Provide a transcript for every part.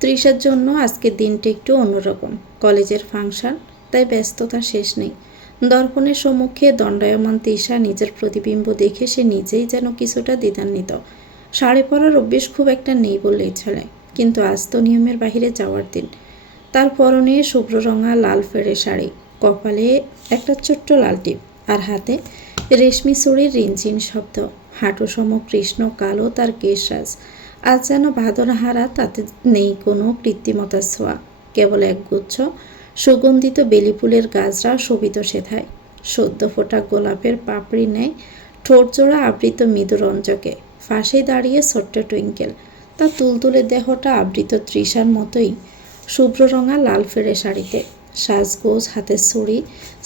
তৃষার জন্য আজকের দিনটা একটু অন্যরকম। কলেজের ফাংশন, তাই ব্যস্ততা শেষ নেই। দর্পণের সম্মুখে দণ্ডায়মান তৃষা নিজের প্রতিবিম্ব দেখে সে নিজেই যেন কিছুটা দ্বিধান্বিত। শাড়ি পরার অভ্যেস খুব একটা নেই বললেই চলে, কিন্তু আজ তো নিয়মের বাহিরে যাওয়ার দিন। তার পরনে শুভ্র রঙা লাল ফেড়ে শাড়ি, কপালে একটা ছোট্ট লাল টিপ, আর হাতে রেশমি চুড়ির রিনঝিন শব্দ। হাঁটুসম কৃষ্ণ কালো তার কেশরাজ, আজ যেন ভাদরহারা, তাতে নেই কোনো কৃত্রিমতার ছোঁয়া, কেবল একগুচ্ছ সুগন্ধিত বেলি ফুলের গাছরা শোভিত সেথায়। সদ্য ফোটা গোলাপের পাপড়ি নেয় ঠোঁটজোড়া আবৃত মৃদু রঞ্জকে। ফাঁসে দাঁড়িয়ে ছোট্ট টুইঙ্কেল, তার তুলতুলে দেহটা আবৃত তৃষার মতোই শুভ্র রঙা লাল ফেড়ে শাড়িতে। সাজগোজ, হাতের ছুরি,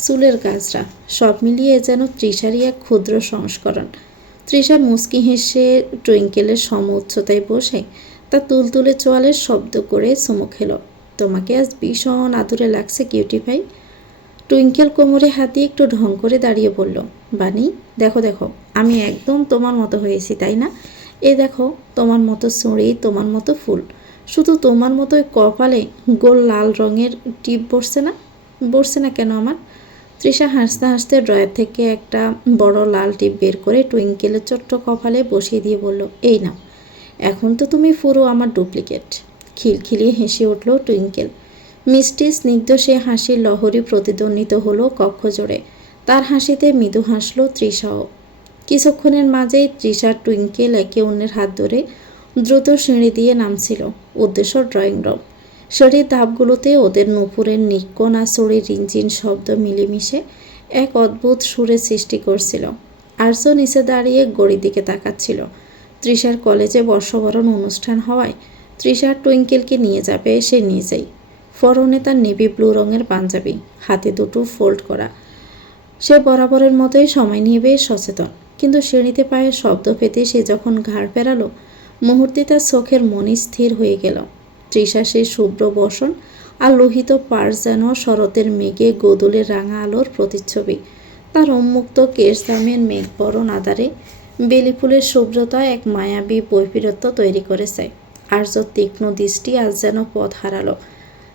চুলের গাছরা, সব মিলিয়ে যেন তৃষারই এক ক্ষুদ্র সংস্করণ। তৃষা মুচকি হেসে টুইঙ্কেলের সম উচ্চতায় বসে তার তুলতুলে চোয়ালের শব্দ করে চুমু খেল। তোমাকে আজ ভীষণ আদুরে লাগছে কিউটি ভাই। টুইঙ্কেল কোমরে হাত দিয়ে একটু ঢং করে দাঁড়িয়ে বলল, বানি দেখো দেখো, আমি একদম তোমার মতো হয়েছি তাই না? এ দেখো, তোমার মতো চুড়ি, তোমার মতো ফুল, শুধু তোমার মতো কপালে গোল লাল রঙের টিপ বসছে না কেন আমার? তৃষা হাসতে হাসতে ড্রয়ার থেকে একটা বড় লাল টিপ বের করে টুইঙ্কেলের ছোট্ট কপালে বসিয়ে দিয়ে বলল, এই নাও, এখন তো তুমি পুরো আমার ডুপ্লিকেট। খিলখিলিয়ে হেসে উঠল টুইঙ্কেল। মিষ্টি স্নিগ্ধ সে হাসির লহরী প্রতিধ্বনিত হলো কক্ষ জোড়ে। তার হাসিতে মৃদু হাসল তৃষাও। কিছুক্ষণের মাঝেই তৃষার টুইঙ্কেল একে অন্যের হাত ধরে দ্রুত সিঁড়ি দিয়ে নামছিল, উদ্দেশ্য ড্রয়িং রুম। সিঁড়ির ধাপগুলোতে ওদের নূপুরের নিক্কণ আর চড়ির রিনঝিন শব্দ মিলেমিশে এক অদ্ভুত সুরের সৃষ্টি করছিল। আর্য নিচে দাঁড়িয়ে গড়ির দিকে তাকাচ্ছিল। তৃষার কলেজে বর্ষবরণ অনুষ্ঠান হওয়ায় তৃষার টুইঙ্কেলকে নিয়ে যাবে সে নিজেই। পরনে তার নেভি ব্লু রঙের পাঞ্জাবি, হাতে দুটো ফোল্ড করা। সে বরাবরের মতোই সময় নিয়ে বেশ সচেতন, কিন্তু সিঁড়িতে পায়ের শব্দ পেতে সে যখন ঘাড় ফেরালো, মুহূর্তে তার চোখের মনি স্থির হয়ে গেল। তৃষা সেই শুভ্র বসন আর লোহিত পার্স যেন শরতের মেঘে গোদলের রাঙা আলোর প্রতিচ্ছবি। তার উন্মুক্ত কেশদামের মেঘবরণ আধারে বেলি ফুলের শুভ্রতা এক মায়াবী বৈপরীত্য তৈরি করেছে। আর্য তীক্ষ্ণ দৃষ্টি আজ যেন পথ হারালো।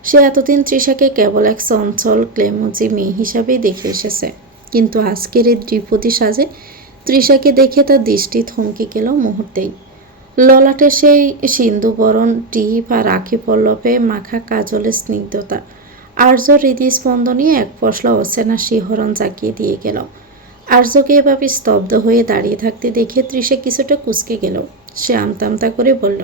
সে এতদিন তৃষাকে কেবল এক চঞ্চল ক্লেমজি মেয়ে হিসাবেই দেখে এসেছে, কিন্তু আজকের এই দ্বিপদী সাজে তৃষাকে দেখে তার দৃষ্টি থমকে গেল মুহূর্তেই। ললাটে সেই সিন্ধুবরণ টিপ আর আখি পল্লবে মাখা কাজলের স্নিগ্ধতা আর্য হৃদস্পন্দনে এক পশলা অচেনা শিহরণ জাগিয়ে দিয়ে গেল। আর্যকে এভাবে স্তব্ধ হয়ে দাঁড়িয়ে থাকতে দেখে তৃষা কিছুটা কুঁচকে গেল। সে আমতা করে বলল,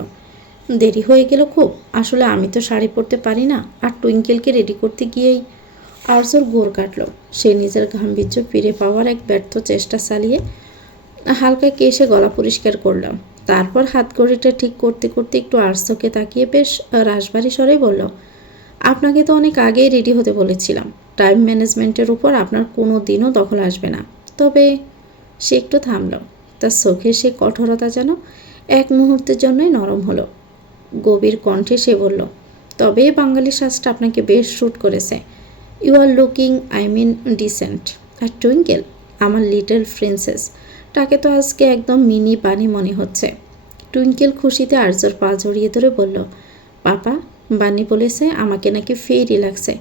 দেরি হয়ে গেল খুব। আসলে আমি তো শাড়ি পরতে পারি না, আর টুইঙ্কেলকে রেডি করতে গিয়েই। আর্যর ঘোর কাটল। সে নিজের গাম্ভীর্য ফিরে পাওয়ার এক ব্যর্থ চেষ্টা চালিয়ে হালকা কেশে গলা পরিষ্কার করলাম। তারপর হাত ঘড়িটা ঠিক করতে করতে একটু আর্যকে তাকিয়ে বেশ রাশভারী স্বরে বলল, আপনাকে তো অনেক আগেই রেডি হতে বলেছিলাম। টাইম ম্যানেজমেন্টের উপর আপনার কোনো দিনও দখল আসবে না। তবে সে একটু থামল। তার চোখে সে কঠোরতা যেন এক মুহূর্তের জন্যই নরম হলো। গভীর কণ্ঠে সে বলল, তবে বাঙালি সাজটা আপনাকে বেশ শ্যুট করেছে। You are looking decent. আর টুইঙ্কেল, আমার লিটল প্রিন্সেস, তাকে তো আজকে একদম মিনি বানি মনে হচ্ছে। টুইঙ্কেল খুশিতে আর্যর পা জড়িয়ে ধরে বলল, পাপা, বানি বলেছে আমাকে নাকি ফেরি লাগছে।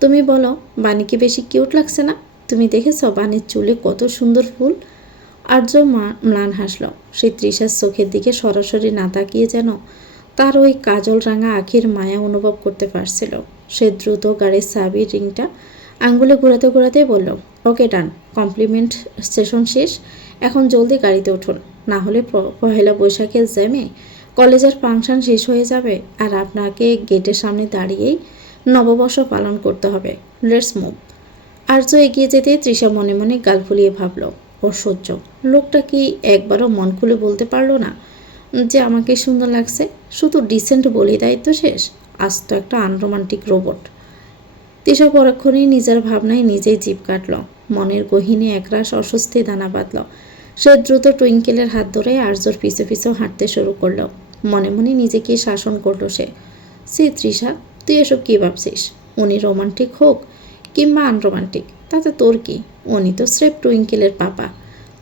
তুমি বলো, বানিকে বেশি কিউট লাগছে না? তুমি দেখেছ বানির চুলে কত সুন্দর ফুল? আর্য ম্লান হাসল। সে তৃষার চোখের দিকে সরাসরি না তাকিয়ে যেন তার ওই কাজল রাঙা আখির মায়া অনুভব করতে পারছিল। সে দ্রুত গাড়ির চাবির রিংটা আঙ্গুলে ঘোরাতে ঘোরাতে বলল, ওকে ডান, কমপ্লিমেন্ট সেশন শেষ। এখন জলদি গাড়িতে উঠুন, না হলে পহেলা বৈশাখের জ্যামে কলেজের ফাংশন শেষ হয়ে যাবে আর আপনাকে গেটের সামনে দাঁড়িয়েই নববর্ষ পালন করতে হবে। Let's move. আর্য এগিয়ে যেতে তৃষা মনে মনে গাল ফুলিয়ে ভাবল, অসহ্য লোকটা কি একবারও মন খুলে বলতে পারলো না যে আমাকে সুন্দর লাগছে? শুধু ডিসেন্ট বলেই দায়িত্ব শেষ। আজ তো একটা আনরোমান্টিক রোবট। তৃষা পরক্ষণেই নিজের ভাবনায় নিজেই জিভ কাটল। মনের গহীনে একরাশ অস্বস্তি দানা বাঁধল। সে দ্রুত টুইঙ্কেলের হাত ধরে আর্যর পিছু পিছু হাঁটতে শুরু করল। মনে মনে নিজেকে শাসন করল সে। তৃষা, তুই এসব কী ভাবছিস? উনি রোমান্টিক হোক কিংবা আনরোমান্টিক, তাতে তোর কি? উনি তো স্রেফ টুইঙ্কেলের পাপা।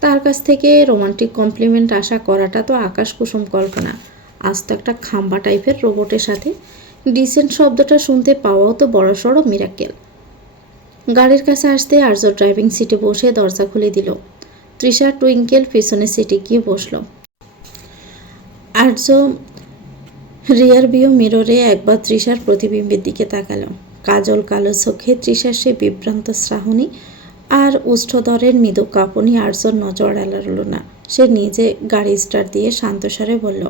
তার কাছ থেকে রোমান্টিক কমপ্লিমেন্ট আশা করাটা তো আকাশ কুসুম কল্পনা। আজ তো একটা খাম্বা টাইপের রোবটের সাথে ডিসেন্ট শব্দটা শুনতে পাওয়াও তো বড়সড় মিরাকেল। গাড়ির কাছে আসতে আর্য ড্রাইভিং সিটে বসে দরজা খুলে দিল। তৃষা টুইঙ্কেল পেছনের সিটে গিয়ে বসল। আর্য রিয়ার ভিউ মিররে একবার তৃষার প্রতিবিম্বের দিকে তাকালো। কাজল কালো চোখে তৃষার সে বিভ্রান্ত শ্রাহনী আর উষ্ঠদরের মৃদু কাঁপুনি আর্যর নজর এড়াল না। সে নিজে গাড়ি স্টার্ট দিয়ে শান্তস্বরে বলল,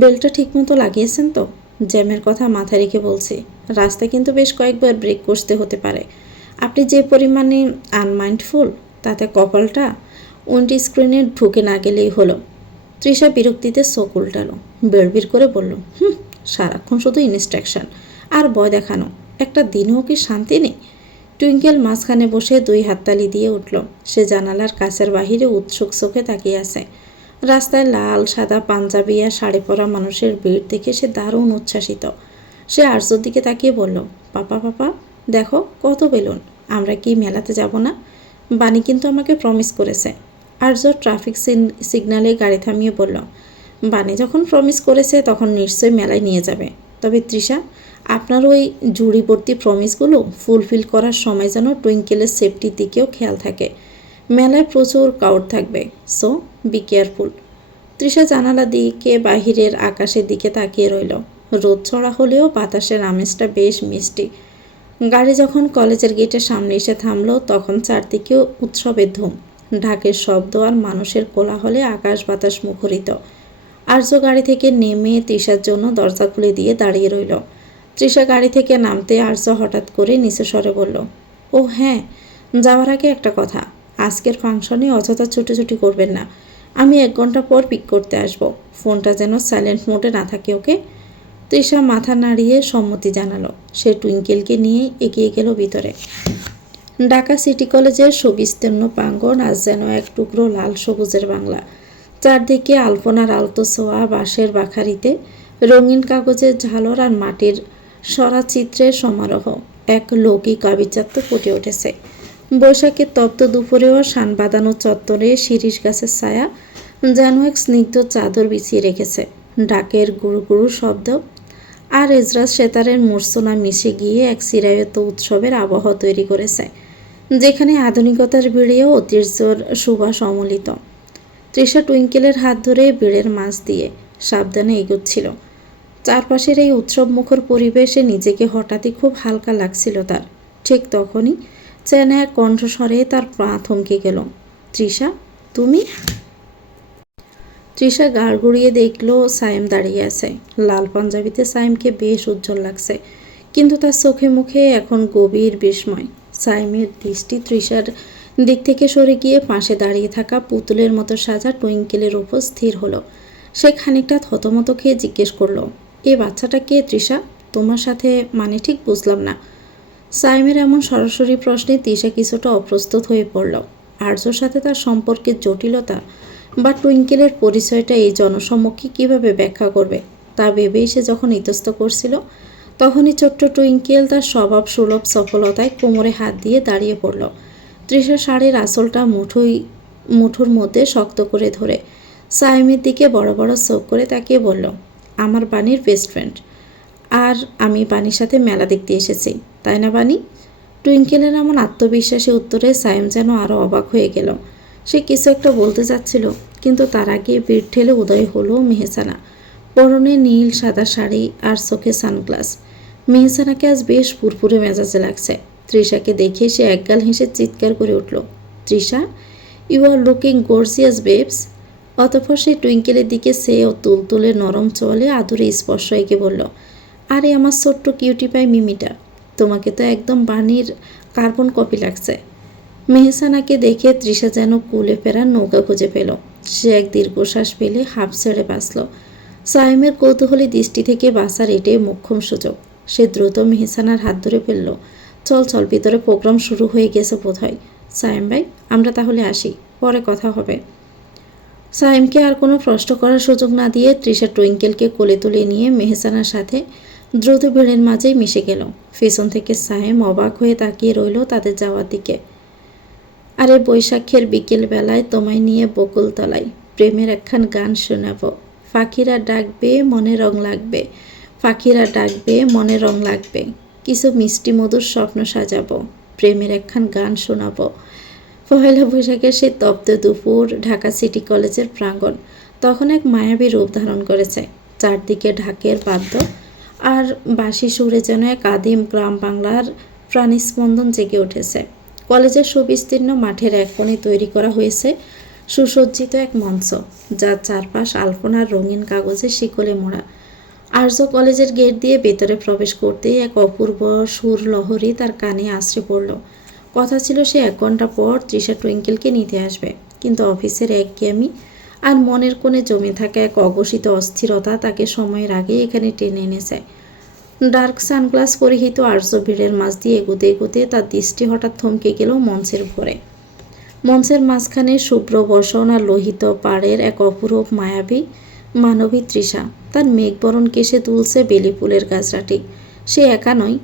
বেলটা ঠিকমতো লাগিয়েছেন তো? জ্যামের কথা মাথায় রেখে বলছি, রাস্তায় কিন্তু বেশ কয়েকবার ব্রেক কষতে হতে পারে। আপনি যে পরিমাণে আনমাইন্ডফুল, তাতে কপালটা উইন্ড স্ক্রিনে ঢুকে না গেলেই হলো। তৃষা বিরক্তিতে চোখ উল্টালো, বেড়বিড় করে বলল, সারাক্ষণ শুধু ইনস্ট্রাকশন আর ভয় দেখানো, একটা দিনও কি শান্তি নেই? টুইঙ্কেল মাঝখানে বসে দুই হাততালি দিয়ে উঠল। সে জানালার কাছের বাহিরে উৎসুক চোখে তাকিয়ে আছে। রাস্তায় লাল সাদা পাঞ্জাবি আর শাড়ি পরা মানুষের ভিড় দেখে সে দারুণ উচ্ছ্বাসিত। সে আর্যর দিকে তাকিয়ে বলল, পাপা পাপা দেখো কত বেলুন, আমরা কি মেলাতে যাব না? বানি কিন্তু আমাকে প্রমিস করেছে। আর্য ট্রাফিক সিগন্যালে গাড়ি থামিয়ে বলল, বানি যখন প্রমিস করেছে তখন নিশ্চয়ই মেলায় নিয়ে যাবে। তবে তৃষা, আপনার ওই ঝুড়িভর্তি প্রমিসগুলো ফুলফিল করার সময় যেন টুইঙ্কেলের সেফটির দিকেও খেয়াল থাকে। মেলায় প্রচুর ক্রাউড থাকবে, সো বি কেয়ারফুল। তৃষা জানালা দিকে বাহিরের আকাশের দিকে তাকিয়ে রইল। রোদ ছড়া হলেও বাতাসের আমেজটা বেশ মিষ্টি। গাড়ি যখন কলেজের গেটের সামনে এসে থামলো তখন চারদিকে উৎসবের ধুম, ঢাকের শব্দ আর মানুষের কোলাহলে আকাশ বাতাস মুখরিত। আর্য গাড়ি থেকে নেমে তৃষার জন্য দরজা খুলে দিয়ে দাঁড়িয়ে রইল। তৃষা গাড়ি থেকে নামতে আর্য হঠাৎ করে নিচু স্বরে বলল, ও হ্যাঁ, যাওয়ার আগে একটা কথা, আজকের ফাংশনে অযথা ছুটোছুটি করবেন না। আমি 1 ঘন্টা পর পিক করতে আসব। ফোনটা যেন সাইলেন্ট মোডে না থাকে, ওকে? তৃষা মাথা নাড়িয়ে সম্মতি জানালো। সে টুইঙ্কেলকে নিয়ে এগিয়ে গেল ভিতরে। ঢাকা সিটি কলেজের সুবিস্তীর্ণ প্রাঙ্গণ আজ যেন এক টুকরো লাল সবুজের বাংলা। চারদিকে আলপনার আলতো ছোঁয়া, বাঁশের বাখারিতে রঙিন কাগজের ঝালর আর মাটির সরা চিত্রের সমারোহ এক লৌকিক আভিজাত্য ফুটে উঠেছে। বৈশাখের তপ্ত দুপুরেও শান বাঁধানো চত্বরে শিরীষ গাছের ছায়া যেন এক স্নিগ্ধ চাদর বিছিয়ে রেখেছে। ডাকের গুরু গুরু শব্দ আর এজরাজ সেতারের মূর্ছনা মিশে গিয়ে এক চিরায়ত উৎসবের আবহাওয়া তৈরি করেছে, যেখানে আধুনিকতার ভিড়েও ঐতিহ্যের সুবাস অমলিত। তৃষা টুইঙ্কেলের হাত ধরে ভিড়ের মাঝ দিয়ে সাবধানে এগোচ্ছিল। চারপাশের এই উৎসবমুখর পরিবেশে নিজেকে হঠাৎই খুব হালকা লাগছিল তার। ঠিক তখনই চেনা এক কণ্ঠস্বরে তার পা থমকে গেল। তৃষা, তুমি? তৃষা গাড় ঘুরিয়ে দেখলো সায়েম দাঁড়িয়ে আছে। লাল পাঞ্জাবিতে সায়েমকে বেশ উজ্জ্বল লাগছে, কিন্তু তার চোখে মুখে এখন গভীর বিস্ময়। সায়েমের দৃষ্টি তৃষার দিক থেকে সরে গিয়ে পাশে দাঁড়িয়ে থাকা পুতুলের মতো সাজা টুইঙ্কেলের উপর স্থির হলো। সে খানিকটা থতমত খেয়ে জিজ্ঞেস করলো, এ বাচ্চাটা কে তৃষা? তোমার সাথে মানে ঠিক বুঝলাম না। সায়েমের এমন সরাসরি প্রশ্নে তৃষা কিছুটা অপ্রস্তুত হয়ে পড়ল। আর্যর সাথে তার সম্পর্কের জটিলতা বা টুইঙ্কেলের পরিচয়টা এই জনসমক্ষে কীভাবে ব্যাখ্যা করবে তা ভেবেই সে যখন ইতস্ত করছিল, তখনই ছোট্ট টুইঙ্কেল তার স্বভাব সুলভ সফলতায় কোমরে হাত দিয়ে দাঁড়িয়ে পড়ল। তৃষা শাড়ির আঁচলটা মুঠোর মধ্যে শক্ত করে ধরে সায়েমের দিকে বড় বড় চোখ করে তাকিয়ে বলল, আমার বানির বেস্ট ফ্রেন্ড, আর আমি বানির সাথে মেলা দেখতে এসেছি, তাই না বানি? টুইঙ্কেলের এমন আত্মবিশ্বাসী উত্তরে সায়েম যেন আরও অবাক হয়ে গেল। সে কিছু একটা বলতে যাচ্ছিল, কিন্তু তার আগে ভিড় ঠেলে উদয় হলো মেহসানা। পরনে নীল সাদা শাড়ি আর চোখে সানগ্লাস। মেহসানাকে আজ বেশ ফুরফুরে মেজাজে লাগছে। তৃষাকে দেখে সে একগাল হেসে চিৎকার করে উঠল, Trisha, you are looking gorgeous babes. অতঃপর সে টুইঙ্কেলের দিকে সে ও তুলতুলে নরম চলে আদুরে স্পর্শ এঁকে বলল, আরে আমার ছোট্ট কিউটি পাই মিমিটা, তোমাকে তো একদম বানির কার্বন কপি লাগছে। মেহসানাকে দেখে তৃষা যেন কুলে ফেরার নৌকা খুঁজে পেল। সে এক দীর্ঘশ্বাস পেলে হাঁপ ছেড়ে বাঁচল। সায়েমের কৌতূহলী দৃষ্টি থেকে বাঁচার এটাই মোক্ষম সুযোগ। সে দ্রুত মেহসানার হাত ধরে ফেলল। চল চল, ভিতরে প্রোগ্রাম শুরু হয়ে গেছে বোধ হয়। সায়েম ভাই, আমরা তাহলে আসি, পরে কথা হবে। সায়েমকে আর কোনো প্রশ্ন করার সুযোগ না দিয়ে তৃষা টুইঙ্কেলকে কোলে তুলে নিয়ে মেহসানার সাথে দ্রুত ভিড়ের মাঝেই মিশে গেল। পেছন থেকে সায়েম অবাক হয়ে তাকিয়ে রইল তাদের যাওয়ার দিকে। আরে বৈশাখের বিকেল বেলায় তোমায় নিয়ে বকুলতলায় প্রেমের একখান গান শোনাব, পাখিরা ডাকবে, মনে রং লাগবে, পাখিরা ডাকবে, মনে রং লাগবে, কিছু মিষ্টি মধুর স্বপ্ন সাজাবো, প্রেমের একখান গান শোনাবো। পহেলা বৈশাখের সেই তপ্ত দুপুর, ঢাকা সিটি কলেজের প্রাঙ্গণ তখন এক মায়াবী রূপ ধারণ করেছে। চারদিকে ঢাকের বাদ্য আর বাঁশি সুরে যেন এক আদিম গ্রাম বাংলার প্রাণস্পন্দন জেগে উঠেছে। কলেজের সুবিস্তীর্ণ মাঠের এক কোণে তৈরি করা হয়েছে সুসজ্জিত এক মঞ্চ, যার চারপাশ আলপনার রঙিন কাগজে শিকলে মোড়া। আর্য কলেজের গেট দিয়ে ভেতরে প্রবেশ করতেই এক অপূর্ব সুর লহরী তার কানে আশ্রে পড়ল। কথা ছিল সে 1 ঘন্টা পর তৃষা টুইঙ্কেলকে নিতে আসবে, কিন্তু অফিসের একঘেয়েমি আর মনের কোণে জমে থাকা এক অঘোষিত অস্থিরতা তাকে সময়ের আগে এখানে টেনে এনেছে। ডার্ক সানগ্লাস পরিহিত আর্য ভিড়ের মাঝ দিয়ে এগোতে এগোতে তার দৃষ্টি হঠাৎ থমকে গেল মঞ্চের ভরে। মঞ্চের মাঝখানে শুভ্র বসন আর লোহিত পাড়ের এক অপরূপ মায়াবী মানবী তৃষা। তার মেঘবরণ কেশে তুলছে বেলি ফুলের গাছরাটি। সে একা নয়,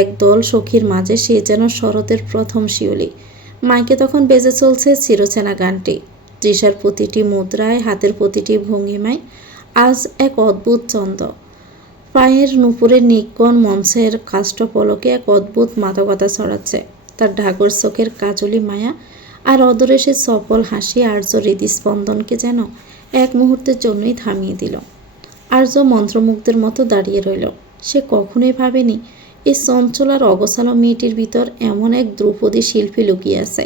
একদল সখীর মাঝে সে যেন শরতের প্রথম শিউলি। মাইকে তখন বেজে চলছে চিরচেনা গানটি। তৃষার প্রতিটি মুদ্রায়, হাতের প্রতিটি ভঙ্গিমায় আজ এক অদ্ভুত ছন্দ। পায়ের নুপুরের নিকন মঞ্চের কাষ্ঠপলকে এক অদ্ভুত মাদকতা ছড়াচ্ছে। তার ঢাকর চোখের কাজলি মায়া আর অদূরে সে সফল হাসি আর্য হৃদস্পন্দনকে যেন এক মুহূর্তের জন্যই থামিয়ে দিল। আর্য মন্ত্রমুগ্ধের মতো দাঁড়িয়ে রইল। সে কখনোই ভাবেনি এই চঞ্চল আর অগোছালো মেয়েটির ভিতর এমন এক ধ্রুপদী শিল্পী লুকিয়ে আছে।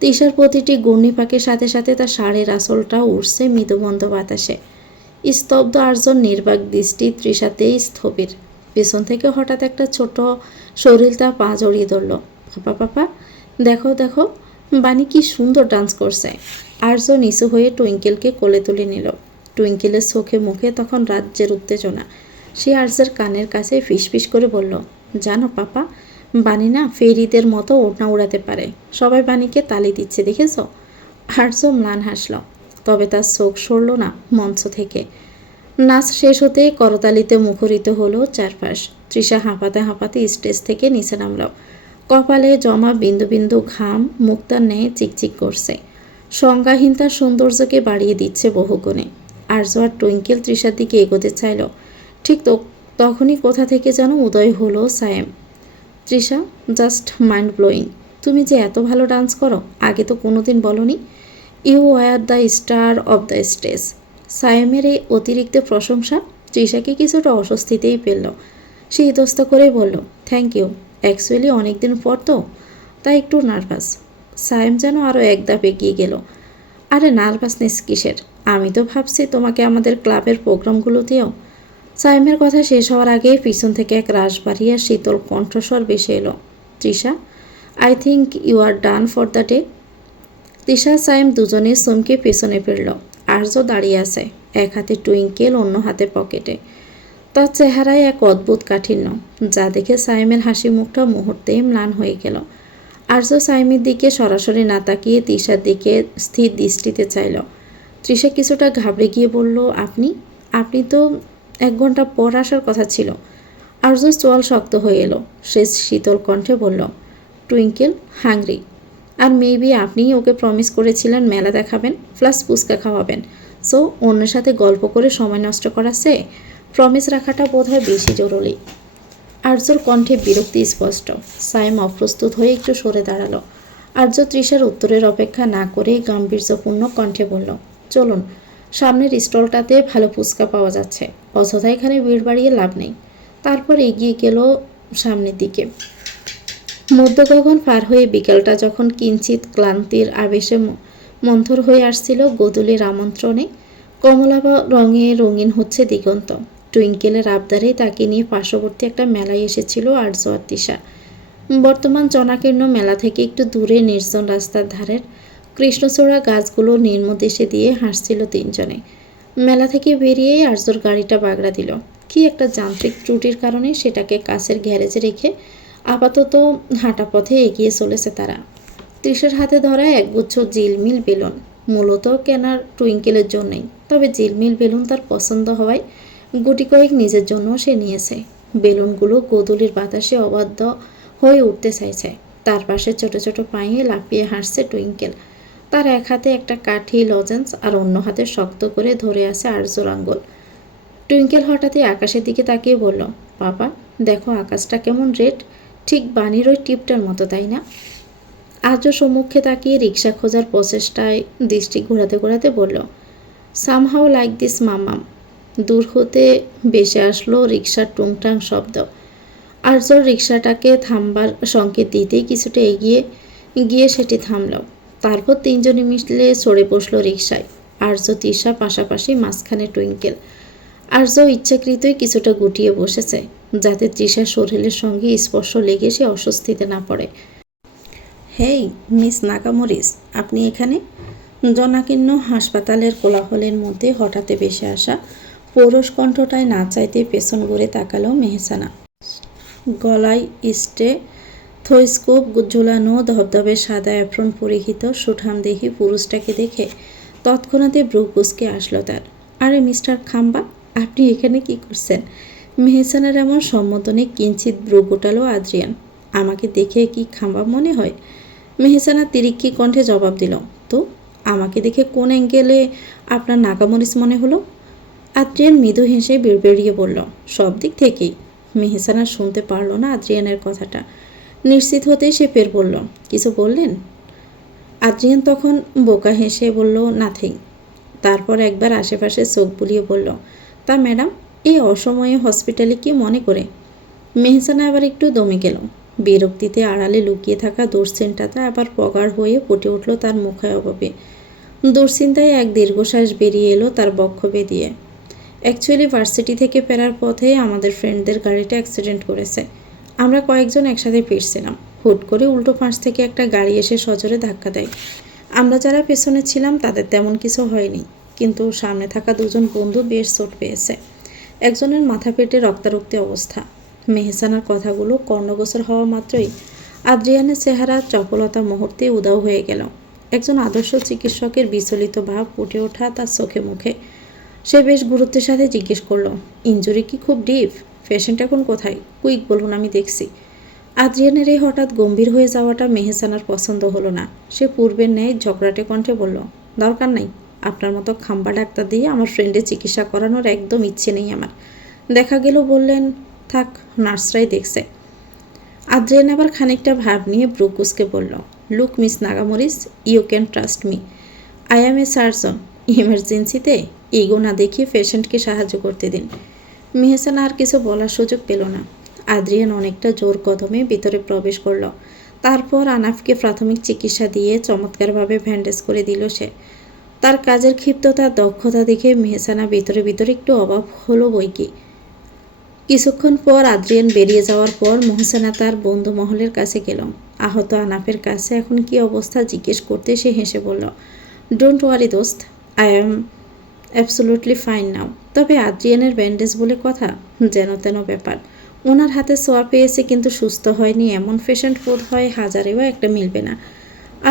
তৃষার প্রতিটি ঘূর্ণিপাকের সাথে সাথে তার শাড়ির আঁচলটা উড়ছে মৃদুমন্দ বাতাসে। স্তব্ধ আর্যর নির্বাক দৃষ্টি তৃষাতেই স্থবির। পেছন থেকে হঠাৎ একটা ছোট শরীর তার পা জড়িয়ে ধরল। পাপা পাপা, দেখো দেখো, বানি কি সুন্দর ডান্স করছে। আর্য নিচু হয়ে টুইঙ্কেলকে কোলে তুলে নিল। টুইঙ্কেলের চোখে মুখে তখন রাজ্যের উত্তেজনা। সে আর্যের কানের কাছে ফিসফিস করে বলল, জানো পাপা, বানি না ফেরিদের মতো ওড়না উড়াতে পারে। সবাই বানিকে তালি দিচ্ছে, দেখেছ? আর্য ম্লান হাসল, তবে তার চোখ সরল না মঞ্চ থেকে। নাচ শেষ হতে করতালিতে মুখরিত হলো চারপাশ। তৃষা হাঁপাতে হাঁপাতে স্টেজ থেকে নিচে নামল। কপালে জমা বিন্দু বিন্দু ঘাম মুক্তার ন্যায় চিকচিক করছে। সংজ্ঞাহীন তার সৌন্দর্যকে বাড়িয়ে দিচ্ছে বহুগুণে। আর্য আর টুইঙ্কেল তৃষার দিকে এগোতে চাইল। ঠিক তখনই কোথা থেকে যেন উদয় হলো Sayem. Trisha, just mind blowing. তুমি যে এত ভালো ডান্স করো, আগে তো কোনোদিন বলনি। You were the star of the stage. সায়েমের এই অতিরিক্ত প্রশংসা তৃষাকে কিছুটা অস্বস্তিতেই ফেলল। সে ইতস্ত করে বলল, থ্যাংক ইউ। অ্যাকচুয়ালি অনেকদিন পর তো, তাই একটু নার্ভাস। সায়েম যেন আরও এক ধাপ এগিয়ে গেল। আরে নার্ভাসনেস কিসের? আমি তো ভাবছি তোমাকে আমাদের ক্লাবের প্রোগ্রামগুলোতেও। সায়েমের কথা শেষ হওয়ার আগেই পিছন থেকে এক রাশবাড়িয়া শীতল কণ্ঠস্বর ভেসে এলো, Trisha, I think you are done for the day. Trisha Sayem দুজনেই চমকে পেছনে ফিরল। আর্য দাঁড়িয়ে আছে, এক হাতে টুইঙ্কেল, অন্য হাতে পকেটে। তার চেহারায় এক অদ্ভুত কাঠিন্য, যা দেখে সায়েমের হাসি মুখটা মুহূর্তেই ম্লান হয়ে গেল। আর্য সায়েমের দিকে সরাসরি না তাকিয়ে তৃষার দিকে স্থির দৃষ্টিতে চাইল। তৃষা কিছুটা ঘাবড়ে গিয়ে বলল, আপনি আপনি তো 1 ঘন্টা পর আসার কথা ছিল। আর্য চোয়াল শক্ত হয়ে এলো। সে শীতল কণ্ঠে বলল, টুইঙ্কেল হাংরি, আর মেবি আপনিই ওকে প্রমিস করেছিলেন মেলা দেখাবেন প্লাস ফুচকা খাওয়াবেন। সো অন্যের সাথে গল্প করে সময় নষ্ট করাচ্ছে, প্রমিস রাখাটা বোধহয় বেশি জরুরি। আর্যর কণ্ঠে বিরক্তি স্পষ্ট। সায়েম অপ্রস্তুত হয়ে একটু সরে দাঁড়ালো। আর্য তৃষার উত্তরের অপেক্ষা না করে গাম্ভীর্যপূর্ণ কণ্ঠে বলল, চলুন, সামনের স্টলটাতে ভালো ফুচকা পাওয়া যাচ্ছে। অযথা এখানে ভিড় বাড়িয়ে লাভ নেই। তারপর এগিয়ে গেল সামনের দিকে। মধ্যগগন পার হয়ে বিকেলটা যখন কিঞ্চিত ক্লান্তির আবেশে মন্থর হয়ে আসছিল গোধূলির আমন্ত্রণে, কমলা রঙে রঙিন হচ্ছে দিগন্ত। টুইঙ্কেলের আবদারে তাকে নিয়ে পার্শ্ববর্তী একটা মেলায় এসেছিল আর্য আর তৃষা। বর্তমান জনাকীর্ণ মেলা থেকে একটু দূরে নির্জন রাস্তার ধারের কৃষ্ণচূড়া গাছগুলো নির্মদেশে দিয়ে হাসছিল তিনজনে। মেলা থেকে বেরিয়ে আর্যর গাড়িটা বাগড়া দিল। কি একটা যান্ত্রিক ত্রুটির কারণে সেটাকে কাছের গ্যারেজে রেখে আপাতত হাঁটা পথে এগিয়ে চলেছে তারা। তৃষার হাতে ধরা একগুচ্ছ ঝিলমিল বেলুন, মূলত কেনার টুইঙ্কেলের জন্যই। তবে ঝিলমিল বেলুন তার পছন্দ হওয়ায় গুটি কয়েক নিজের জন্য সে নিয়েছে। বেলুনগুলো গোধূলির বাতাসে অবাধ্য হয়ে উঠতে চাইছে। তার পাশে ছোট ছোট পায়ে লাফিয়ে হাসছে টুইঙ্কেল। তার এক হাতে একটা কাঠি লজেন্স আর অন্য হাতে শক্ত করে ধরে আছে আর্যর আঙ্গুল। টুইঙ্কেল হঠাৎই আকাশের দিকে তাকিয়ে বলল, বাবা দেখো আকাশটা কেমন রেড, ঠিক বানির ওই টিপটার মতো, তাই না? আজও সম্মুখে তাকিয়ে রিক্সা খোঁজার প্রচেষ্টায় দৃষ্টি ঘোরাতে ঘোরাতে বলল, সামহাও লাইক দিস মামাম। দূর হতে ভেসে আসলো রিক্সার টুংটাং শব্দ। আর্যর রিক্সাটাকে থামবার সংকেত দিতেই কিছুটা এগিয়ে গিয়ে সেটি থামল। তারপর তিনজনে মিলে চড়ে বসলো রিক্সায়। আর্য, তৃষা, পাশাপাশি মাঝখানে টুইঙ্কেল। আর্য ইচ্ছাকৃতই কিছুটা গুটিয়ে বসেছে, যাতে তৃষার শরীরের সঙ্গে স্পর্শ লেগে সে অস্বস্তিতে না পড়ে। হেই মিস নাকামরিস, আপনি এখানে? জনাকীর্ণ হাসপাতালের কোলাহলের মধ্যে হঠাৎ ভেসে আসা পৌরষ কণ্ঠটায় না চাইতে পেছন ঘুরে তাকালো মেহসানা। গলায় স্টে থৈস্কোপ ঝুলানো ধবধবে সাদা অ্যাপ্রন পরিহিত সুঠামদেহী পুরুষটাকে দেখে তৎক্ষণাৎ ভ্রু কুঁচকে আসলো তার। আরে মিস্টার খাম্বা, আপনি এখানে কি করছেন? মেহসানার এমন সম্বোধনে কিঞ্চিত ভ্রু গোটালো আদ্রিয়ান। আমাকে দেখে কি খাম্বা মনে হয়? মেহসানা তিরিক্ষি কণ্ঠে জবাব দিল, তো আমাকে দেখে কোন অ্যাঙ্গেলে আপনার নাকামরিচ মনে হলো? আদ্রিয়ান মৃদু হেসে বেড়বেড়িয়ে বলল, সব দিক থেকেই। মেহসানা শুনতে পারল না আদ্রিয়ানের কথাটা। নিশ্চিত হতেই সে ফের বলল, কিছু বললেন? আদ্রিয়ান তখন বোকা হেসে বলল, নাথিং। তারপর একবার আশেপাশে চোখ বুলিয়ে বলল, তা ম্যাডাম এই অসময়ে হসপিটালে কি মনে করে? মেহসানা আবার একটু দমে গেল। বিরক্তিতে আড়ালে লুকিয়ে থাকা দুশ্চিন্তাটা আবার প্রগাঢ় হয়ে ফুটে উঠল তার মুখে অভাবে। দুশ্চিন্তায় এক দীর্ঘশ্বাস বেরিয়ে এলো তার বক্ষ বেদিয়ে। অ্যাকচুয়ালি ভার্সিটি থেকে ফেরার পথে আমাদের ফ্রেন্ডদের গাড়িটা অ্যাক্সিডেন্ট করেছে। আমরা কয়েকজন একসাথে ফিরছিলাম। হুট করে উল্টো পাশ থেকে একটা গাড়ি এসে সজোরে ধাক্কা দেয়। আমরা যারা পেছনে ছিলাম তাদের তেমন কিছু হয়নি, কিন্তু সামনে থাকা দুজন বন্ধু বেশ চোট পেয়েছে। একজনের মাথা পেটে রক্তারক্তি অবস্থা। মেহসানার কথাগুলো কর্ণগোচর হওয়া মাত্রই আদ্রিয়ানের চেহারা চপলতা মুহূর্তে উদাও হয়ে গেল। একজন আদর্শ চিকিৎসকের বিচলিত ভাব ফুটে ওঠা তার চোখে মুখে। সে বেশ গুরুত্বের সাথে জিজ্ঞেস করলো, ইনজুরি কি খুব ডিপ? পেশেন্ট এখন কোথায়? কুইক বলুন, আমি দেখছি। আদ্রিয়ানের এই হঠাৎ গম্ভীর হয়ে যাওয়াটা মেহসানার পছন্দ হলো না। সে পূর্বের ন্যায় ঝগড়াটে কণ্ঠে বলল, দরকার নাই। আপনার মতো খাম্বা ডাক্তার দিয়ে আমার ফ্রেন্ডের চিকিৎসা করানোর একদম ইচ্ছে নেই আমার। দেখা গেল বললেন, থাক, নার্সরাই দেখছে। আদ্রিয়ান আবার খানিকটা ভাব নিয়ে ব্রুকুসকে বলল, লুক মিস নাগামরিস, you can trust me. I am a surgeon. ইমার্জেন্সিতে ইগো না দেখিয়ে পেশেন্টকে সাহায্য করতে দিন। মেহসানা আর কিছু বলার সুযোগ পেল না। আদ্রিয়ান অনেকটা জোর কদমে ভিতরে প্রবেশ করল। তারপর আনাফকে প্রাথমিক চিকিৎসা দিয়ে চমৎকারভাবে ব্যান্ডেজ করে দিল সে। তার কাজের ক্ষিপ্ততা, দক্ষতা দেখে মেহসানা ভিতরে ভিতরে একটু অবাক হলো বইকি। কিছুক্ষণ পর আদ্রিয়ান বেরিয়ে যাওয়ার পর মেহসানা তার বন্ধু মহলের কাছে গেল। আহত আনাফের কাছে এখন কি অবস্থা জিজ্ঞেস করতে সে হেসে বলল, ডোন্ট ওয়ারি দোস্ত, আই অ্যাম অ্যাবসোলুটলি ফাইন নাও। তবে আদ্রিয়ানের ব্যান্ডেজ বলে কথা, যেন তেন ব্যাপার। ওনার হাতে ছোঁয়া পেয়েছে কিন্তু সুস্থ হয়নি এমন পেশেন্ট বোধ হয় হাজারেও একটা মিলবে না।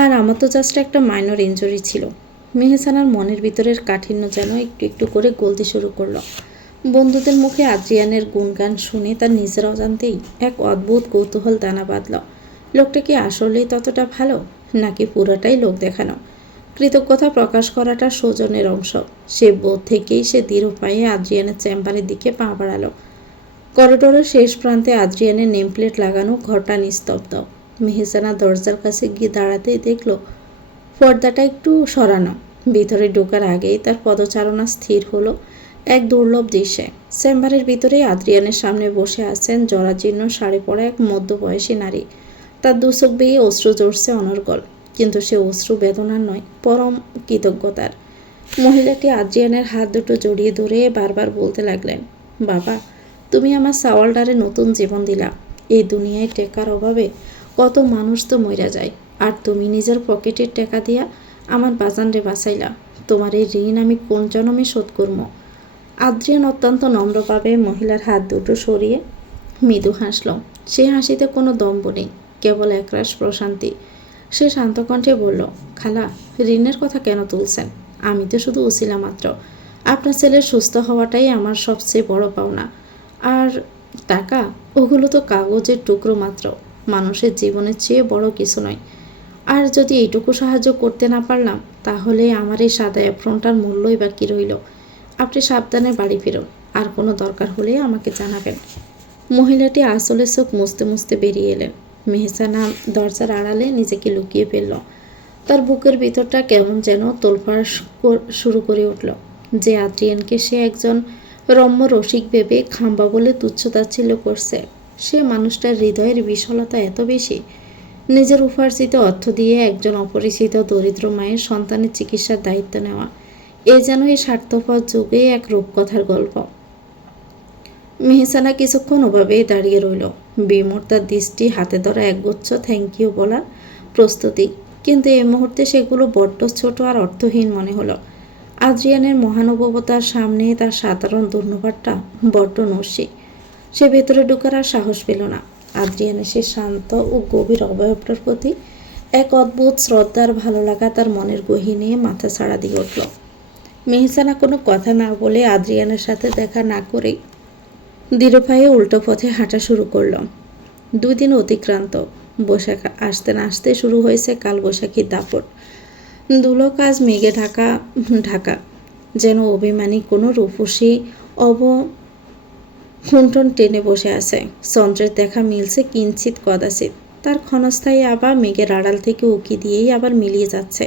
আর আমার তো জাস্ট একটা মাইনর ইনজুরি ছিল। মেহসানার মনের ভিতরের কাঠিন্য যেন একটু একটু করে গলতে শুরু করলো। বন্ধুদের মুখে আদ্রিয়ানের গুণগান শুনে তার নিজের অজান্তেই এক অদ্ভুত কৌতূহল দানা বাঁধল। লোকটা কি আসলেই ততটা ভালো, নাকি পুরোটাই লোক দেখানো? কৃতজ্ঞতা প্রকাশ করাটা সৌজন্যের অংশ। সে বোধ থেকেই সে দৃঢ় পায়ে আদ্রিয়ানের চেম্বারের দিকে পা বাড়ালো। করিডোরের শেষ প্রান্তে আদ্রিয়ানের নেমপ্লেট লাগানো ঘরটা নিস্তব্ধ। মেহসানা দরজার কাছে গিয়ে দাঁড়াতেই দেখল পর্দাটা একটু সরানো। ভিতরে ঢোকার আগেই তার পদচারণা স্থির হলো এক দুর্লভ দৃশ্যে। চেম্বারের ভিতরেই আদ্রিয়ানের সামনে বসে আছেন জরাজীর্ণ শাড়ি পরা এক মধ্যবয়সী নারী। তার দুচোখ বেয়ে অশ্রু ঝরছে অনর্গল, কিন্তু সে অশ্রু বেদনার নয়, পরম কৃতজ্ঞতার। মহিলাটি আদ্রিয়ানের হাত দুটো জড়িয়ে ধরে বারবার বলতে লাগলেন, বাবা তুমি আমার সাওয়ালডারে নতুন জীবন দিলা। এই দুনিয়ায় টেকার অভাবে কত মানুষ তো মইরা যায়, আর তুমি নিজের পকেটের টাকা দিয়া আমার বাজানরে বাঁচাইলা। তোমার এই ঋণ আমি কোন জন্মে শোধ করবো? আদ্রিয়ান অত্যন্ত নম্রভাবে মহিলার হাত দুটো সরিয়ে মৃদু হাসল। সে হাসিতে কোনো দম্ভ নেই, কেবল একরাশ প্রশান্তি। সে শান্ত কণ্ঠে বলল, খালা ঋণের কথা কেন তুলছেন? আমি তো শুধু উছিলা মাত্র। আপনার ছেলের সুস্থ হওয়াটাই আমার সবচেয়ে বড় পাওনা। আর টাকা, ওগুলো তো কাগজের টুকরো মাত্র, মানুষের জীবনের চেয়ে বড় কিছু নয়। আর যদি এইটুকু সাহায্য করতে না পারলাম, তাহলে আমার এই সাদা অ্যাপ্রনটার মূল্যই বা কী রইল? আপনি সাবধানে বাড়ি ফিরুন। আর কোনো দরকার হলে আমাকে জানাবেন। মহিলাটি আসলে চোখ মুছতে মুছতে বেরিয়ে এলেন। মেহসানা দরজার আড়ালে নিজেকে লুকিয়ে ফেলল। তার বুকের ভিতরটা কেমন যেন তোলপাড় শুরু করে উঠল। যে আদ্রিয়ানকে সে একজন রম্য রসিক ভেবে খাম্বা বলে তুচ্ছতাচ্ছিল্য করছে, সে মানুষটার হৃদয়ের বিশালতা এত বেশি। নিজের উপার্জিত অর্থ দিয়ে একজন অপরিচিত দরিদ্র মায়ের সন্তানের চিকিৎসার দায়িত্ব নেওয়া, এ যেন এই স্বার্থপর যুগে এক রূপকথার গল্প। মেহসানা কিছুক্ষণ ওভাবেই দাঁড়িয়ে রইল। বিমূর তার দৃষ্টি হাতে ধরা একগুচ্ছ থ্যাংক ইউ বলার প্রস্তুতি, কিন্তু এই মুহূর্তে সেগুলো বড্ড ছোট আর অর্থহীন মনে হলো। আদ্রিয়ানের মহানুভবতার সামনে তার সাধারণ ধন্যবাদটা বড্ড নস্যি। সে ভেতরে ঢোকার আর সাহস পেল না। আদ্রিয়ানের সে শান্ত ও গভীর অবয়বটার প্রতি এক অদ্ভুত শ্রদ্ধার ভালো লাগা তার মনের গহীনে মাথা ছাড়া দিয়ে উঠল। মেহসানা কোনো কথা না বলে আদ্রিয়ানের সাথে দেখা না করেই দৃঢ় পায়ে উল্টো পথে হাঁটা শুরু করলাম। 2 দিন অতিক্রান্ত। বৈশাখ আসতে না আসতে শুরু হয়েছে কালবৈশাখীর দাপট। ধুলো কাজ মেঘে ঢাকা ঢাকা, যেন অভিমানী কোনো রূপসী অবঘুণ্ঠন টেনে বসে আছে। চন্দ্রের দেখা মিলছে কিঞ্চিত কদাচিৎ, তার ক্ষণস্থায়ী আবার মেঘের আড়াল থেকে উকি দিয়েই আবার মিলিয়ে যাচ্ছে।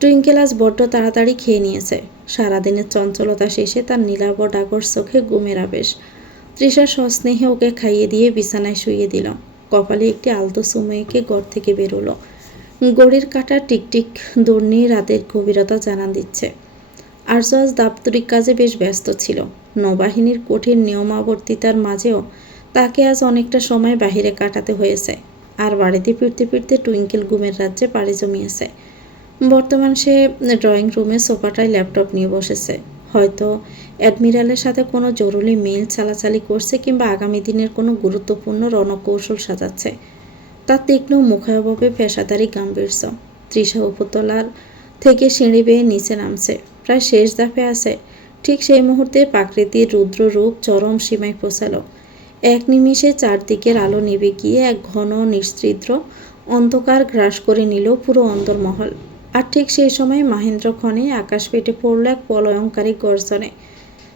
টুইঙ্কেল আজ বড্ড তাড়াতাড়ি খেয়ে নিয়েছে। সারাদিনের চঞ্চলতা শেষে তার নীলাভ ডাগর চোখে ঘুমের আবেশ। তৃষা সস্নেহে ওকে খাইয়ে দিয়ে বিছানায় শুইয়ে দিল। কপালে একটি আলতো চুমু এঁকে ঘর থেকে বেরোলো। ঘড়ির কাঁটা টিকটিক দৌড়নি রাতের গভীরতা জানান দিচ্ছে। আর্য আজ দাপ্তরিক কাজে বেশ ব্যস্ত ছিল। নৌবাহিনীর কঠিন নিয়মাবর্তিতার মাঝেও তাকে আজ অনেকটা সময় বাহিরে কাটাতে হয়েছে। আর বাড়িতে ফিরতে ফিরতে টুইঙ্কেল ঘুমের রাজ্যে পাড়ি জমিয়েছে। বর্তমান সে ড্রয়িং রুমে সোফাটায় ল্যাপটপ নিয়ে বসেছে। হয়তো অ্যাডমিরালের সাথে কোনো জরুরি মেইল চালাচালি করছে, কিংবা আগামী দিনের কোনো গুরুত্বপূর্ণ রণকৌশল সাজাচ্ছে। তার তীক্ষ্ণ মুখাববে পেশাদারি গাম্ভীর্য। তৃষা উপরতলার থেকে সিঁড়ি বেয়ে নিচে নামছে, প্রায় শেষ ধাপে আছে। ঠিক সেই মুহূর্তে প্রাকৃতির রুদ্র রূপ চরম সীমায় পৌঁছালো। এক নিমিষে চারদিকের আলো নিভে গিয়ে এক ঘন নিশ্চিদ্র অন্ধকার গ্রাস করে নিল পুরো অন্দরমহল। আর ঠিক সেই সময় মাহেন্দ্রক্ষণে আকাশ পেটে পড়ল এক প্রলয়ঙ্কারী গর্জনে।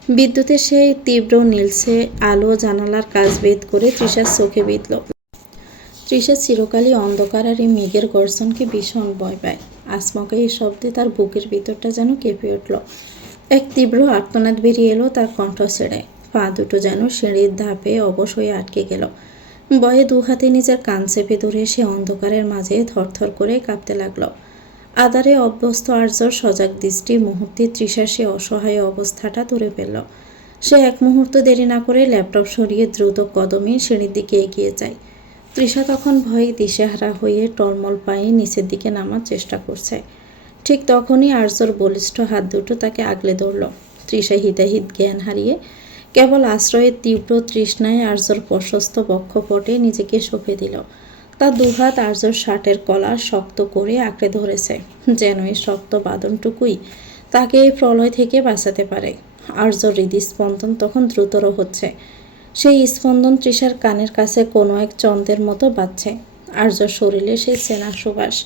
বিদ্যুতের সেই তীব্র নীলসে আলো জানালার কাজ ভেদ করে তৃষার চোখে বিঁধল। তৃষা চিরকালই অন্ধকার আর এই মেঘের গর্জনকে ভীষণ ভয় পায়। আচমকা এই শব্দে তার বুকের ভিতরটা যেন কেঁপে উঠল। এক তীব্র আর্তনাদ বেরিয়ে এলো তার কণ্ঠ ছেড়ে। পা দুটো যেন সিঁড়ির ধাপে অবশ হয়ে আটকে গেল। ভয়ে 2 হাতে নিজের কান চেপে ধরে সে অন্ধকারের মাঝে থরথর করে কাঁপতে লাগলো। আধারে অভ্যস্ত আর্যর সজাগ দৃষ্টি মুহূর্তে তৃষার সে অসহায় অবস্থাটা ধরে ফেলল। সে এক মুহূর্ত দেরি না করে ল্যাপটপ সরিয়ে দ্রুত কদমে সিঁড়ির দিকে এগিয়ে যায়। তৃষা তখন ভয়ে দিশেহারা হয়ে টলমল পায়ে নিচের দিকে নামার চেষ্টা করছে। ঠিক তখনই আর্যর বলিষ্ঠ হাত দুটো তাকে আগলে ধরল। তৃষা হিতাহিত জ্ঞান হারিয়ে কেবল আশ্রয়ের তীব্র তৃষ্ণায় আর্যর প্রশস্ত বক্ষপটে নিজেকে সঁপে দিল। তার 2 হাত আর্যর শার্টের কলার শক্ত করে আঁকড়ে ধরেছে, যেন এই শক্ত বাঁধনটুকুই তাকে এই প্রলয় থেকে বাঁচাতে পারে। আর্যর হৃদস্পন্দন তখন দ্রুতর হচ্ছে। সেই স্পন্দন তৃষার কানের কাছে কোনো এক চন্দ্রের মতো বাজছে। আর্যর শরীরে সেই চেনা সুবাস,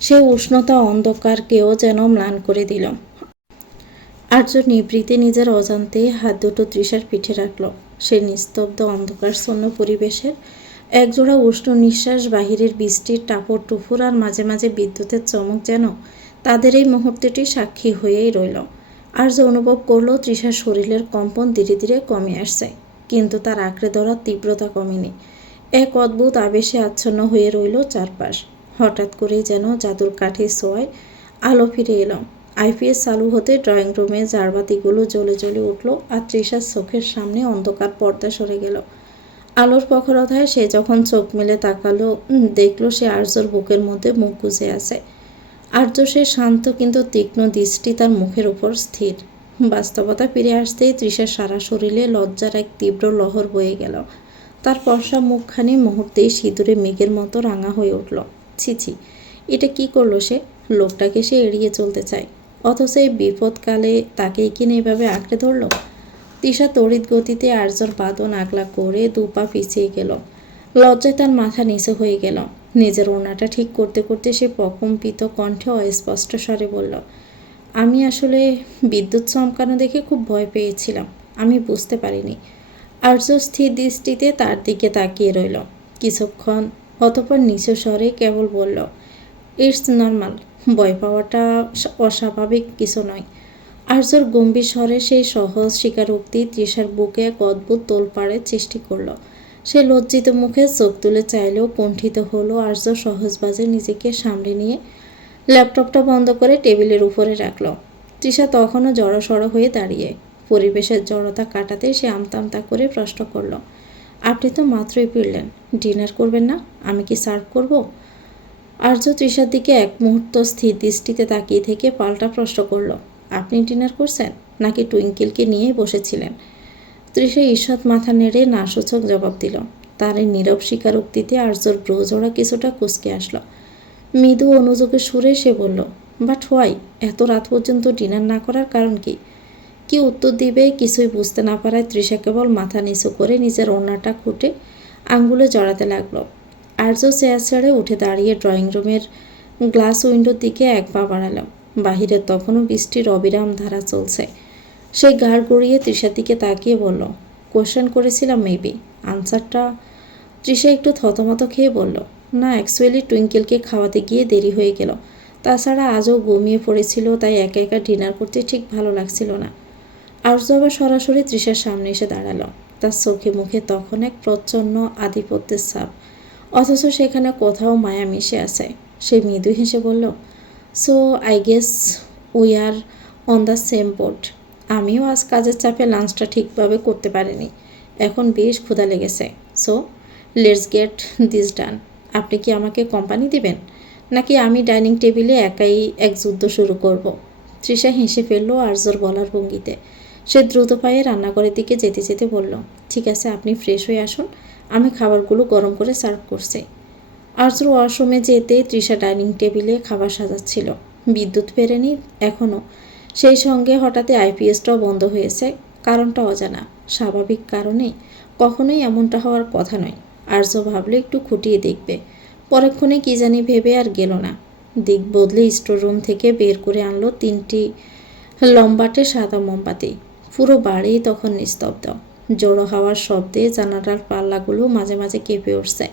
সেই উষ্ণতা অন্ধকারকেও যেন ম্লান করে দিল। আর্য নিভৃতে নিজের অজান্তে হাত দুটো তৃষার পিঠে রাখল। সে নিস্তব্ধ অন্ধকারশূন্য পরিবেশের একজোড়া উষ্ণ নিঃশ্বাস, বাহিরের বৃষ্টির টাপর টুফুর আর মাঝে মাঝে বিদ্যুতের চমক যেন তাদের এই মুহূর্তটি সাক্ষী হয়েই রইল। আর্য অনুভব করলো তৃষার শরীরের কম্পন ধীরে ধীরে কমে আসছে, কিন্তু তার আঁকড়ে ধরার তীব্রতা কমেনি। এক অদ্ভুত আবেশে আচ্ছন্ন হয়ে রইল চারপাশ। হঠাৎ করেই যেন জাদুর কাঠির ছোঁয়ায় আলো ফিরে এলো। আইপিএস চালু হতে ড্রয়িং রুমে ঝাড়বাতিগুলো জ্বলে জ্বলে উঠল, আর তৃষার চোখের সামনে অন্ধকার পর্দা সরে গেল। আলোর প্রখরতায় সে যখন চোখ মেলে তাকালো, দেখল সে আর্যর বুকের মধ্যে মুখ গুজে আছে। আর্য সে শান্ত কিন্তু তীক্ষ্ণ দৃষ্টি তার মুখের উপর স্থির। বাস্তবতা ফিরে আসতেই তৃষার সারা শরীরে লজ্জার এক তীব্র লহর বয়ে গেল। তার ফর্সা মুখখানি মুহূর্তেই সিঁদুরে মেঘের মতো রাঙা হয়ে উঠল। ছি, এটা কি করলো সে? লোকটাকে সে এড়িয়ে চলতে চায়, অথচ এই বিপদকালে তাকেই কিনে এভাবে আঁকড়ে ধরল। তৃষা তড়িৎ গতিতে আর্যর বাঁধন আগলা করে 2 পা পিছিয়ে গেল। লজ্জায় তার মাথা নিচু হয়ে গেল। নিজের ওড়নাটা ঠিক করতে করতে সে প্রকম্পিত কণ্ঠে অস্পষ্ট স্বরে বলল, আমি আসলে বিদ্যুৎ চমকানো দেখে খুব ভয় পেয়েছিলাম। আমি বুঝতে পারিনি। আর্য স্থির দৃষ্টিতে তার দিকে তাকিয়ে রইল কিছুক্ষণ, অতঃপর নিচু স্বরে কেবল বলল, ইটস নর্মাল। ভয় পাওয়াটা অস্বাভাবিক কিছু নয়। আর্যর গম্ভীর স্বরে সেই সহজ স্বীকারোক্তি তৃষার বুকে এক অদ্ভুত তোলপাড়ের সৃষ্টি করল। সে লজ্জিত মুখে চোখ তুলে চাইলেও কুণ্ঠিত হলো। আর্য সহজবাজে নিজেকে সামলে নিয়ে ল্যাপটপটা বন্ধ করে টেবিলের উপরে রাখল। তৃষা তখনও জড়সড় হয়ে দাঁড়িয়ে। পরিবেশের জড়তা কাটাতে সে আমতা আমতা করে প্রশ্ন করল, আপনি তো মাত্রই ফিরলেন, ডিনার করবেন না? আমি কি সার্ভ করব? আর্য তৃষার দিকে এক মুহূর্ত স্থির দৃষ্টিতে তাকিয়ে থেকে পাল্টা প্রশ্ন করল, আপনি ডিনার করছেন নাকি টুইঙ্কেলকে নিয়েই বসেছিলেন? তৃষা ঈষৎ মাথা নেড়ে নাসূচক জবাব দিল। তার এই নীরব স্বীকারোক্তিতে আর্যর ব্রোজোড়া কিছুটা কুঁচকে আসলো। মৃদু অনুযোগের সুরে সে বলল, বাট হোয়াই? এত রাত পর্যন্ত ডিনার না করার কারণ কি? কি উত্তর দিবে কিছুই বুঝতে না পারায় তৃষা কেবল মাথা নিচু করে নিজের ওড়নাটা খুঁটে আঙ্গুলে জড়াতে লাগলো। আর্য চেয়ার ছেড়ে উঠে দাঁড়িয়ে ড্রয়িং রুমের গ্লাস উইন্ডোর দিকে এক পা বাড়ালাম। বাহিরে তখনও বৃষ্টির অবিরাম ধারা চলছে। সে ঘাড় গড়িয়ে তৃষার দিকে তাকিয়ে বলল, কোশ্চেন করেছিলাম মেবি, আনসারটা? তৃষা একটু থতমত খেয়ে বলল, না অ্যাকচুয়ালি টুইঙ্কেলকে খাওয়াতে গিয়ে দেরি হয়ে গেল। তাছাড়া আজও ঘুমিয়ে পড়েছিল, তাই একা একা ডিনার করতে ঠিক ভালো লাগছিল না। আর্য আবার সরাসরি তৃষার সামনে এসে দাঁড়ালো। তার চোখে মুখে তখন এক প্রচ্ছন্ন আধিপত্যের ছাপ, অথচ সেখানে কোথাও মায়া মিশে আছে। সে মৃদু হেসে বলল, so I guess we are on the same boat. আমিও আজ কাজের চাপে লাঞ্চটা ঠিকভাবে করতে পারিনি। এখন বেশ ক্ষুধা লেগেছে। So let's get this done. আপনি কি আমাকে কোম্পানি দিবেন, নাকি আমি ডাইনিং টেবিলে একাই এক যুদ্ধ শুরু করব? তৃষা হেসে ফেলল আর্যর বলার ভঙ্গিতে। সে দ্রুত পায়ে রান্নাঘরের দিকে যেতে যেতে বলল, ঠিক আছে, আপনি ফ্রেশ হয়ে আসুন, আমি খাবারগুলো গরম করে সার্ভ করছি। আর্যর ওয়াশরুমে যেতেই তৃষা ডাইনিং টেবিলে খাবার সাজাচ্ছিল। বিদ্যুৎ ফেরেনি এখনও। সেই সঙ্গে হঠাৎ আইপিএসটাও বন্ধ হয়েছে। কারণটা অজানা। স্বাভাবিক কারণে কখনোই এমনটা হওয়ার কথা নয়। আর্য ভাবলে একটু খুঁটিয়ে দেখবে। পরক্ষণে কি জানি ভেবে আর গেল না। দিক বদলে স্টোর রুম থেকে বের করে আনলো 3টি লম্বাটে সাদা মোমবাতি। পুরো বাড়ি তখন নিস্তব্ধ। জড়ো হাওয়ার শব্দে জানালার পাল্লাগুলো মাঝে মাঝে কেঁপে উঠছে।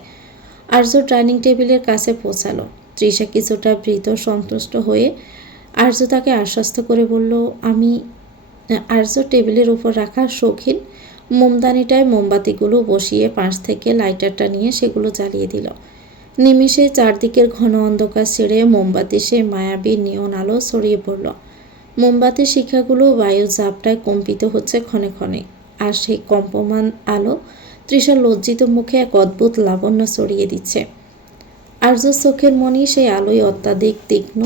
আর্য ডাইনিং টেবিলের কাছে পৌঁছালো। তৃষা কিছুটা ভীত সন্তুষ্ট হয়ে আর্য তাকে আশ্বস্ত করে বলল, আর্য টেবিলের উপর রাখা শৌখিন মোমদানিটায় মোমবাতিগুলো বসিয়ে পাশ থেকে লাইটারটা নিয়ে সেগুলো জ্বালিয়ে দিল। নিমেষে চারদিকের ঘন অন্ধকার ছেড়ে মোমবাতি সে মায়াবী নিয়ন আলো ছড়িয়ে পড়ল। মোমবাতির শিখাগুলো বায়ু ঝাপটায় কম্পিত হচ্ছে ক্ষণে ক্ষণে। আর সেই কম্পমান আলো তৃষার লজ্জিত মুখে এক অদ্ভুত লাবণ্য ছড়িয়ে দিচ্ছে। আর্য চোখের মনি সেই আলোয় অত্যাধিক তীক্ষ্ণ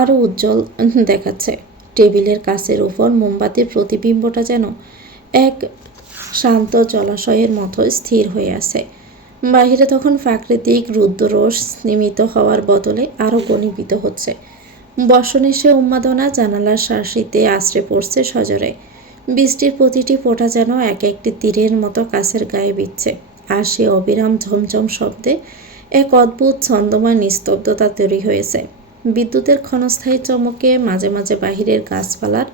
আরও উজ্জ্বল দেখাচ্ছে। টেবিলের কাছের উপর মোমবাতির প্রতিবিম্বটা যেন এক শান্ত জলাশয়ের মতো স্থির হয়ে আছে। বাহিরে তখন প্রাকৃতিক রুদ্ররোষ স্নিমিত হওয়ার বদলে আরও ঘনীভূত হচ্ছে। বর্ষণেসে উন্মাদনা জানালার শাসিতে আশ্রে পড়ছে সজরে। বৃষ্টির প্রতিটি ফোঁটা যেন এক একটি তীরের মতো কাছের গায়ে বিচ্ছে। আর সে অবিরাম ঝমঝম শব্দে এক অদ্ভুত ছন্দময় নিস্তব্ধতা তৈরি হয়েছে। বিদ্যুতের ক্ষণস্থায়ী চমকে মাঝে মাঝে বাহিরের গাছপালার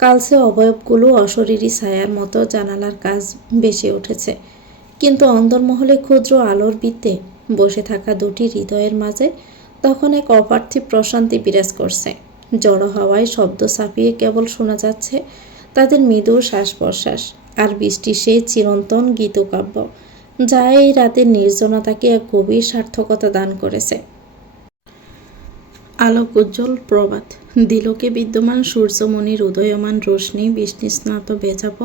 কালচে অবয়বগুলো অশরীরী ছায়ার মতো জানালার কাজ বেশি উঠেছে। কিন্তু অন্দরমহলে ক্ষুদ্র আলোর বৃত্তে বসে থাকা দুটি হৃদয়ের মাঝে তখন এক অপার্থিব প্রশান্তি বিরাজ করছে। জড়ো হাওয়ায় শব্দ ছাপিয়ে কেবল শোনা যাচ্ছে তাদের মৃদু শ্বাস প্রশ্বাস আর বৃষ্টির সেই চিরন্তন গীতকাব্য, যা এই রাতের নির্জনতাকে এক গভীর সার্থকতা দান করেছে। আলোক উজ্জ্বল প্রভাত, দিলোকে বিদ্যমান সূর্যমণির উদয়মান রোশনি বৃষ্টিস্নাত বেজাব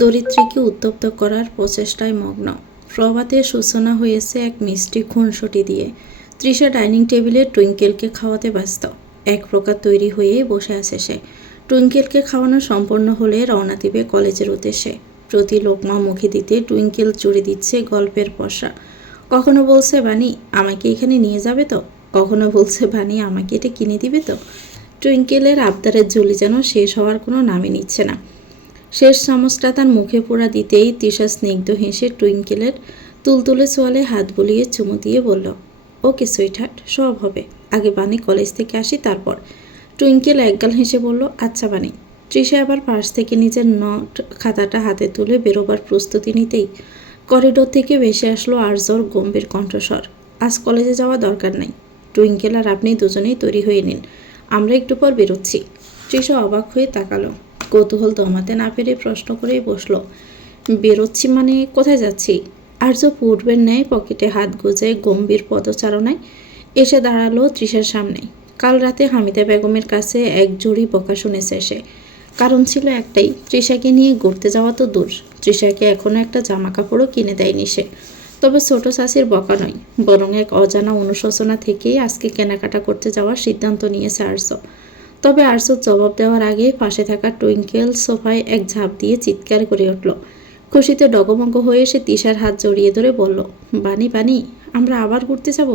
দরিদ্রীকে উত্তপ্ত করার প্রচেষ্টায় মগ্ন। প্রভাতের সূচনা হয়েছে এক মিষ্টি খুনসুটি দিয়ে। তৃষা ডাইনিং টেবিলে টুইঙ্কেলকে খাওয়াতে ব্যস্ত। এক প্রকার তৈরি হয়ে বসে আছে সে। টুইঙ্কেলকে খাওয়ানো সম্পন্ন হলে রওনা দিবে কলেজের উদ্দেশ্যে। প্রতি লোকমা মুখে দিতে টুইঙ্কেল জুড়ে দিচ্ছে গল্পের পসরা। কখনো বলছে, বানি আমাকে এখানে নিয়ে যাবে তো? কখনো বলছে, বানি আমাকে এটা কিনে দিবে তো? টুইঙ্কেলের আবদারের ঝুলি যেন শেষ হওয়ার কোনো নামই নিচ্ছে না। শেষ চামচটা তার মুখে পোড়া দিতেই তৃষা স্নিগ্ধ হেসে টুইঙ্কেলের তুলতুলে চোয়ালে হাত বুলিয়ে চুমু দিয়ে বলল, ওকে সুইটহার্ট, সব হবে। আগে বানি কলেজ থেকে আসি তারপর। টুইঙ্কেল একগাল হেসে বলল, আচ্ছা বানি। তৃষা আবার পাশ থেকে নিজের নোট খাতাটা হাতে তুলে বেরোবার প্রস্তুতি নিতেই করিডোর থেকে ভেসে আসলো আর্যর গম্ভীর কণ্ঠস্বর। আজ কলেজে যাওয়া দরকার নাই। টুইঙ্কেল আর আপনি দুজনেই তৈরি হয়ে নিন, আমরা একটু পর বেরোচ্ছি। তৃষা অবাক হয়ে তাকালো, কৌতূহল দমাতে না পেরে প্রশ্ন করেই বসলো, বেরোচ্ছি মানে কোথায় যাচ্ছি? আর্য পূর্বের ন্যায় পকেটে হাত গুজে গম্ভীর পদচারণায় এসে দাঁড়ালো তৃষার সামনে। কাল রাতে হামিদা বেগমের কাছে এক জুড়ি বকা শুনেছে সে। কারণ ছিল একটাই, তৃষাকে নিয়ে ঘুরতে যাওয়া তো দূর, তৃষাকে এখনও একটা জামা কাপড়ও কিনে দেয়নি সে। তবে ছোট চাষির বকা নয়, বরং এক অজানা অনুশোচনা থেকেই আজকে কেনাকাটা করতে যাওয়ার সিদ্ধান্ত নিয়েছে আর্য। তবে আর্য জবাব দেওয়ার আগে পাশে থাকা টুইঙ্কেল সোফায় এক ঝাঁপ দিয়ে চিৎকার করে উঠল। খুশিতে ডগমগ হয়ে সে তৃষার হাত জড়িয়ে ধরে বলল, বানি বানি, আমরা আবার ঘুরতে যাব?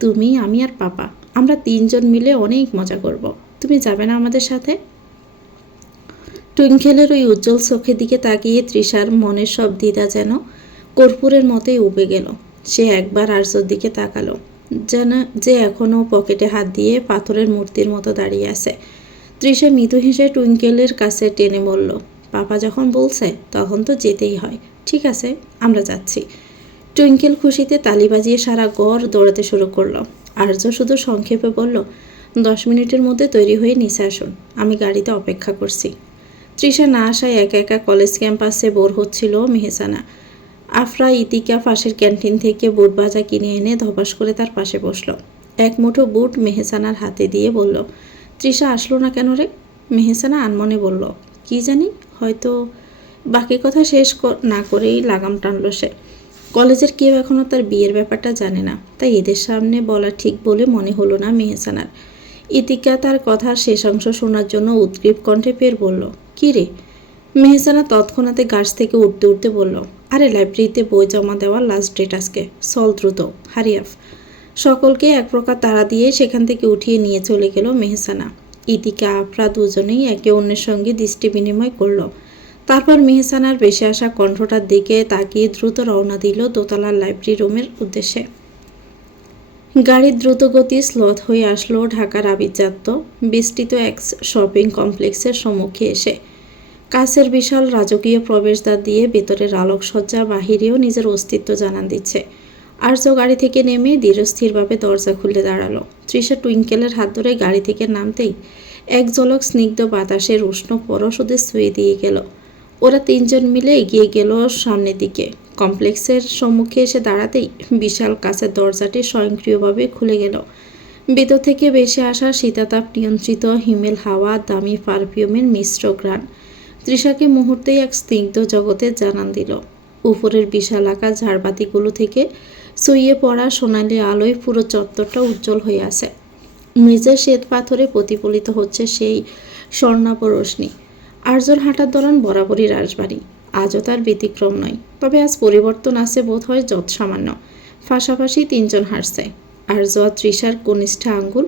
তুমি, আমি আর পাপা, আমরা তিনজন মিলে অনেক মজা করব। তুমি যাবে না আমাদের সাথে? টুইঙ্কেলের ওই উজ্জ্বল চোখের দিকে তাকিয়ে তৃষার মনের সব দ্বিধা যেন কর্পূরের মতোই উবে গেল। সে একবার আর্যর দিকে তাকালো, যেন যে এখনও পকেটে হাত দিয়ে পাথরের মূর্তির মতো দাঁড়িয়ে আছে। তৃষা মৃদু হেসে টুইঙ্কেলের কাছে টেনে বলল, পাপা যখন বলছে তখন তো যেতেই হয়। ঠিক আছে, আমরা যাচ্ছি। টুইঙ্কেল খুশিতে তালি বাজিয়ে সারা ঘর দৌড়াতে শুরু করলো। আর্য শুধু সংক্ষেপে বলল, 10 মিনিটের মধ্যে তৈরি হয়ে নিচে আসুন, আমি গাড়িতে অপেক্ষা করছি। তৃষা না আসায় একা একা কলেজ ক্যাম্পাসে বোর হচ্ছিল মেহসানা। আফরা ইতিকা পাশের ক্যান্টিন থেকে বুট ভাজা কিনে এনে ধপাস করে তার পাশে বসলো। এক মুঠো বুট মেহসানার হাতে দিয়ে বলল, তৃষা আসলো না কেন রে? মেহসানা আনমনে বলল, কি জানি, হয়তো। বাকি কথা শেষ না করেই লাগাম টানল সে। কলেজের কেউ এখনও তার বিয়ের ব্যাপারটা জানে না, তাই এদের সামনে বলা ঠিক বলে মনে হলো না মেহসানার। ইতিকা তার কথার শেষ অংশ শোনার জন্য উদ্গ্রীব কণ্ঠে ফের বলল, কী রে? মেহসানা তৎক্ষণাতে গাছ থেকে উঠতে উঠতে বলল, আরে লাইব্রেরিতে বই জমা দেওয়ার লাস্ট ডেট আজকে, চল দ্রুত, হারিয়াফ। সকলকে এক প্রকার তাড়া দিয়ে সেখান থেকে উঠিয়ে নিয়ে চলে গেল মেহসানা। ইতিকা আফরা দুজনেই একে অন্যের সঙ্গে দৃষ্টি বিনিময় করল। তারপর মেহসানার ভেসে আসা কণ্ঠটার দিকে তাকিয়ে দ্রুত রওনা দিল দোতলার লাইব্রেরি রুমের উদ্দেশ্যে। গাড়ির দ্রুতগতি স্লথ হয়ে আসলো ঢাকার আবির্জাত বিস্তৃত এক শপিং কমপ্লেক্সের সম্মুখে এসে। কাছের বিশাল রাজকীয় প্রবেশদ্বার দিয়ে ভেতরের আলোকসজ্জা বাহিরেও নিজের অস্তিত্ব জানান দিচ্ছে। আর্য গাড়ি থেকে নেমে ধীরস্থিরভাবে দরজা খুলে দাঁড়ালো। তৃষা টুইঙ্কেলের হাত ধরে গাড়ি থেকে নামতেই এক ঝলক স্নিগ্ধ বাতাসের উষ্ণ পরশ ওদের ছুঁয়ে দিয়ে গেল। ওরা তিনজন মিলে এগিয়ে গেল সামনের দিকে। কমপ্লেক্সের সম্মুখে এসে দাঁড়াতেই বিশাল কাছের দরজাটি স্বয়ংক্রিয়ভাবে খুলে গেল। ভেতর থেকে ভেসে আসা শীতাতাপ নিয়ন্ত্রিত হিমেল হাওয়া, দামি পারফিউমের মিশ্র ঘ্রাণ তৃষাকে মুহূর্তেই এক স্নিগ্ধ জগতে জানান দিল। উপরের বিশাল আকার ঝাড়বাতিগুলো থেকে ছুঁয়ে পড়া সোনালি আলোয় পুরো চত্বরটা উজ্জ্বল হয়ে আছে। মেঝে শ্বেত পাথরে প্রতিফলিত হচ্ছে সেই স্বর্ণাভ রশ্মি। আর্যর হাঁটার দৌড়ান বরাবরই রাজবাড়ি, আজও তার ব্যতিক্রম নয়। তবে আজ পরিবর্তন আছে বোধ হয় যৎ সামান্য। পাশাপাশি তিনজন হাঁটছে। আর্য আর তৃষার কনিষ্ঠ আঙ্গুল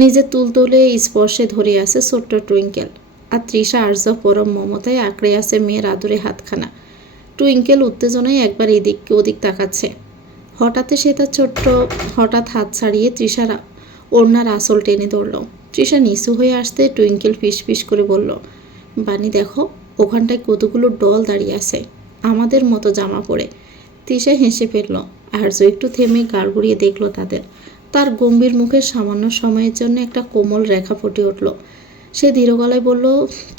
নিজের তুলতুলে স্পর্শে ধরে আছে ছোট্ট টুইঙ্কেল। আর তৃষা আর্য পরম মমতায় আঁকড়ে আছে মেয়ের আদরে হাতখানা। টুইঙ্কেল উত্তেজনায় একবার এদিক ওদিক তাকাচ্ছে। হঠাৎ সে তার হঠাৎ হাত ছাড়িয়ে তৃষার ওড়নার আঁচল টেনে ধরল। তৃষা নিচু হয়ে আসতে টুইঙ্কেল ফিস করে বলল, বানি দেখো, ওখানটায় কতগুলো ডল দাঁড়িয়ে আছে, আমাদের মতো জামা পরে। তৃষা হেসে ফেলল। আর্য একটু থেমে গাড় ঘুরিয়ে দেখল তাদের। তার গম্ভীর মুখে সামান্য সময়ের জন্য একটা কোমল রেখা ফুটে উঠল। সে ধীর গলায় বলল,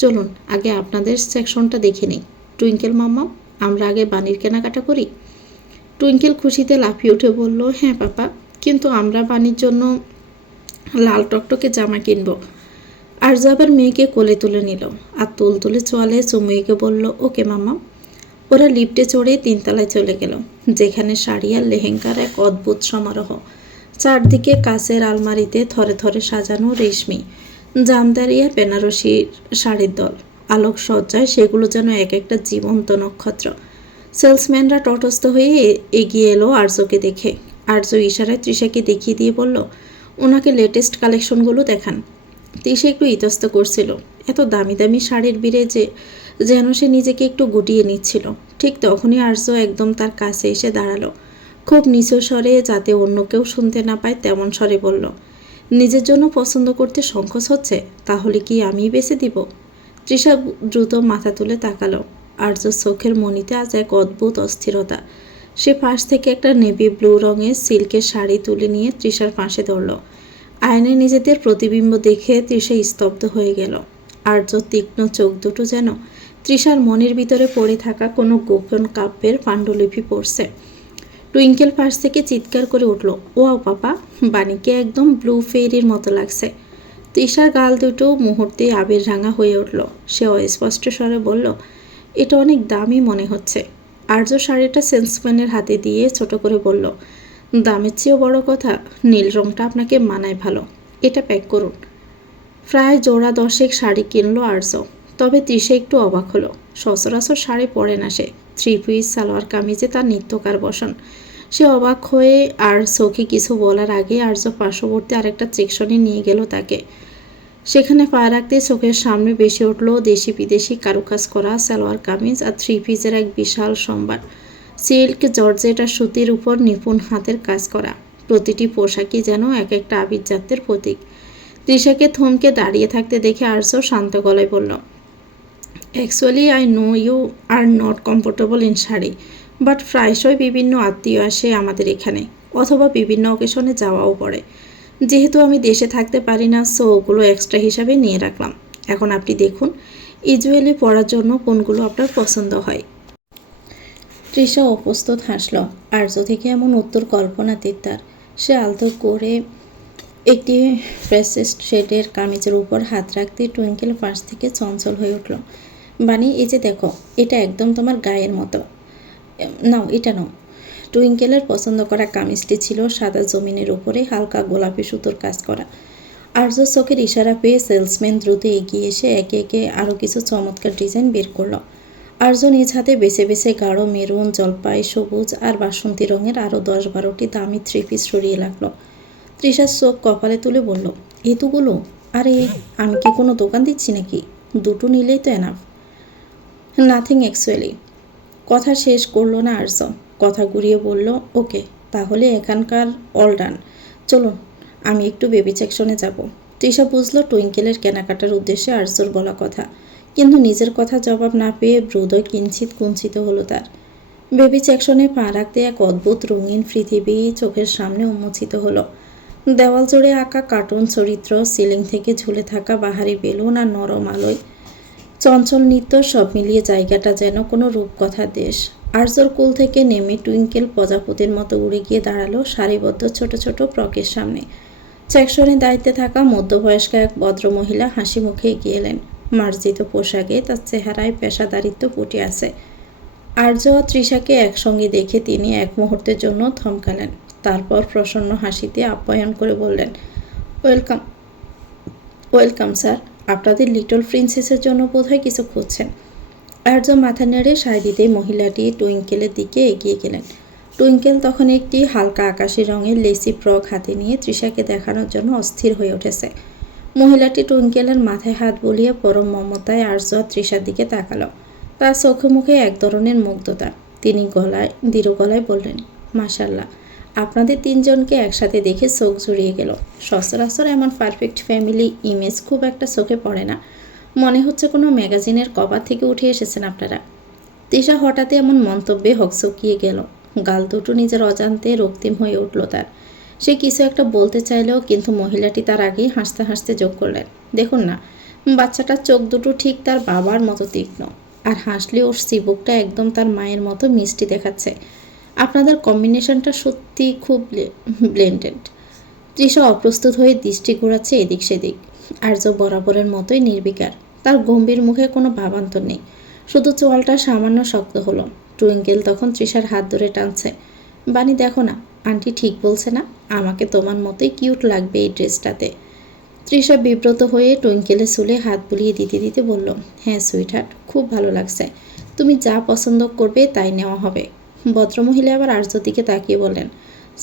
চলুন আগে আপনাদের সেকশনটা দেখে নিই। টুইঙ্কেল মাম্মা, আমরা আগে বানির কেনাকাটা করি। টুইঙ্কেল খুশিতে লাফিয়ে উঠে বলল, হ্যাঁ পাপা, কিন্তু আমরা বানির জন্য লাল টকটকে জামা কিনবো। আর্য আবার মেয়েকে কোলে তুলে নিল আর তুলে চলে চুমুইকে বলল, ওকে মাম্মা। ওরা লিফটে চড়ে 3 তলায় চলে গেল, যেখানে শাড়ি আর লেহেঙ্গার এক অদ্ভুত সমারোহ। চারদিকে কাচের আলমারিতে থরে থরে সাজানো রেশমি, জামদারি আর বেনারসির শাড়ির দল। আলোকসজ্জায় সেগুলো যেন এক একটা জীবন্ত নক্ষত্র। সেলসম্যানরা তটস্থ হয়ে এগিয়ে এলো আর্যকে দেখে। আর্য ইশারায় তৃষাকে দেখিয়ে দিয়ে বলল, ওনাকে লেটেস্ট কালেকশনগুলো দেখান। তৃষা একটু ইতস্ত করছিল। এত দামি দামি শাড়ির ভিড়ে যেন সে নিজেকে একটু গুটিয়ে নিচ্ছিল। ঠিক তখনই আর্য একদম তার কাছে এসে দাঁড়ালো। খুব নিচু স্বরে, যাতে অন্য কেউ শুনতে না পায় তেমন স্বরে বলল, নিজের জন্য পছন্দ করতে সংকোচ হচ্ছে? তাহলে কি আমিই বেছে দিব? তৃষা দ্রুত মাথা তুলে তাকালো। আর্য চোখের মনিতে আজ এক অদ্ভুত অস্থিরতা। সে পাশ থেকে একটা নেভি ব্লু রঙের সিল্কের শাড়ি তুলে নিয়ে তৃষার পাশে ধরল। আয়নায় নিজেদের প্রতিবিম্ব দেখে তৃষা স্তব্ধ হয়ে গেল। আর্য তীক্ষ্ণ চোখ দুটো যেন তৃষার মনের ভিতরে পড়ে থাকা কোনো গোপন কাব্যের পাণ্ডুলিপি পড়ছে। টুইঙ্কেল পাশ থেকে চিৎকার করে উঠল, ওয়াও পাপা, বাণীকে একদম ব্লু ফেরির মতো লাগছে। তৃষার গাল দুটো মুহূর্তে আবির রাঙা হয়ে উঠল। সে অস্পষ্ট স্বরে বলল, এটা অনেক দামি মনে হচ্ছে। আর্য শাড়িটা সেলসম্যানের হাতে দিয়ে ছোট করে বলল, দামের চেয়েও বড় কথা, নীল রংটা আপনাকে মানায় ভালো, এটা প্যাক করুন। প্রায় জোড়া 10 শাড়ি কিনলো আর্য। তবে তৃষা একটু অবাক হলো। সচরাচর শাড়ি পরে না সে, 3 পিস সালোয়ার কামিজে তার নিত্যকার বসন। সে অবাক হয়ে আর চোখে কিছু বলার আগে আর্য পার্শ্ববর্তী আরেকটা সেকশনে নিয়ে গেল তাকে। সেখানে পা রাখতে চোখের সামনে বেশি উঠল দেশি বিদেশি কারুকাজ করা সালোয়ার কামিজ আর 3 পিসের এক বিশাল সম্ভার। সিল্ক, জর্জেট আর সুতির উপর নিপুণ হাতের কাজ করা। প্রতিটি পোশাকই যেন এক একটা আভিজাত্যের প্রতীক। তৃষাকে থমকে দাঁড়িয়ে থাকতে দেখে আর্য শান্ত গলায় বলল, actually I know you are not comfortable in sari, but প্রায়শই বিভিন্ন আত্মীয় আসে আমাদের এখানে, অথবা বিভিন্ন অকেশনে যাওয়াও পড়ে। যেহেতু আমি দেশে থাকতে পারি না, সো ওগুলো এক্সট্রা হিসাবে নিয়ে রাখলাম। এখন আপনি দেখুন ইউজুয়ালি পরার জন্য কোনগুলো আপনার পছন্দ হয়। তৃষা অপ্রস্তুত হাসল। আর্য থেকে এমন উত্তর কল্পনাতীত তার। সে আলতো করে একটি ফ্রেশেস্ট শেডের কামিজের উপর হাত রাখতে টুইঙ্কেল পাশ থেকে চঞ্চল হয়ে উঠল। বানি, এই যে দেখো, এটা একদম তোমার গায়ের মতো। নাও, এটা নাও। টুইঙ্কেলের পছন্দ করা কামিজটি ছিল সাদা জমিনের উপরে হালকা গোলাপি সুতোর কাজ করা। আর্য চোখের ইশারা পেয়ে সেলসম্যান দ্রুত এগিয়ে এসে একে একে আরও কিছু চমৎকার ডিজাইন বের করল। আর্য নিজ হাতে বেছে বেছে গাঢ় মেরুন, জলপাই, সবুজ আর বাসন্তী রঙের আরও 10-12টি দামি 3 পিস সরিয়ে লাগলো। তৃষার চোখ কপালে তুলে বলল, এতগুলো? আরে আমি কি কোনো দোকান দিচ্ছি নাকি? দুটো নিলেই তো এনাফ। Nothing actually. কথা শেষ করলো না আর্য, কথা ঘুরিয়ে বলল, ওকে, তাহলে এখানকার অল ডান। চলুন, আমি একটু বেবি সেকশনে যাব। তৃষা বুঝলো টুইঙ্কেলের কেনাকাটার উদ্দেশ্যে আর্যর বলা কথা, কিন্তু নিজের কথা জবাব না পেয়ে হৃদয় কিঞ্চিত কুঞ্চিত হলো তার। বেবি সেকশনে পা রাখতে এক অদ্ভুত রঙিন পৃথিবী চোখের সামনে উন্মোচিত হলো। দেওয়াল জুড়ে আঁকা কার্টুন চরিত্র, সিলিং থেকে ঝুলে থাকা বাহারি বেলুন আর নরম আলোয় চঞ্চল নৃত্য, সব মিলিয়ে জায়গাটা যেন কোনো রূপকথার দেশ। আর্যর কোল থেকে নেমে টুইঙ্কেল প্রজাপতির মতো উড়ে গিয়ে দাঁড়ালো সারিবদ্ধ ছোট ছোট ফ্রকের সামনে। সেকশনে দায়িত্বে থাকা মধ্যবয়স্ক এক ভদ্রমহিলা হাসি মুখে এগিয়ে এলেন। মার্জিত পোশাকে তার চেহারায় পেশাদারিত্ব ফুটে আছে। আর্য ও তৃষাকে একসঙ্গে দেখে তিনি এক মুহূর্তের জন্য থমকালেন। তারপর প্রসন্ন হাসিতে আপ্যায়ন করে বললেন, ওয়েলকাম ওয়েলকাম স্যার, আপনাদের লিটল প্রিন্সেসের জন্য বোধহয় কিছু খুঁজছেন। আর্য মাথা নেড়ে সায় দিতে মহিলাটি টুইঙ্কেলের দিকে এগিয়ে গেলেন। টুইঙ্কেল তখন একটি হালকা আকাশি রঙের লেসি ফ্রক হাতে নিয়ে তৃষাকে দেখানোর জন্য অস্থির হয়ে উঠেছে। মহিলাটি টুইঙ্কেলের মাথায় হাত বুলিয়ে পরম মমতায় আর্য আর তৃষার দিকে তাকালো। তার চোখে মুখে এক ধরনের মুগ্ধতা। তিনি দৃঢ় গলায় বললেন, মাশাল্লাহ, আপনাদের 3জনকে একসাথে দেখে চোখ জুড়িয়ে গেল। সচরাচর এমন পারফেক্ট ফ্যামিলি ইমেজ খুব একটা চোখে পড়ে না। মনে হচ্ছে কোনো ম্যাগাজিনের কভার থেকে উঠে এসেছেন আপনারা। তৃষা হঠাৎ এমন মন্তব্যে হকচকিয়ে গেল। গাল দুটো নিজের অজান্তে রক্তিম হয়ে উঠল তার। সে কিছু একটা বলতে চাইলেও কিন্তু মহিলাটি তার আগেই হাসতে হাসতে যোগ করলেন, দেখুন না, বাচ্চাটার চোখ দুটো ঠিক তার বাবার মতো তীক্ষ্ণ, আর হাসলে ওর চিবুকটা একদম তার মায়ের মতো মিষ্টি দেখাচ্ছে। আপনাদের কম্বিনেশনটা সত্যি খুব ব্লেন্ডেড। তৃষা অপ্রস্তুত হয়ে দৃষ্টি ঘোরাচ্ছে এদিক সেদিক। আর্য বরাবরের মতোই নির্বিকার। তার গম্ভীর মুখে কোনো ভাবান্তর নেই, শুধু চোয়ালটা সামান্য শক্ত হলো। টুইঙ্কেল তখন তৃষার হাত ধরে টানছে, বানি দেখো না, আন্টি ঠিক বলছে না, আমাকে তোমার মতোই কিউট লাগবে এই ড্রেসটাতে। তৃষা বিব্রত হয়ে টুইঙ্কেলের চুলে হাত বুলিয়ে দিতে দিতে বলল, হ্যাঁ সুইটহার্ট, খুব ভালো লাগছে, তুমি যা পছন্দ করবে তাই নেওয়া হবে। ভদ্রমহিলা আবার আর্যর দিকে তাকিয়ে বললেন,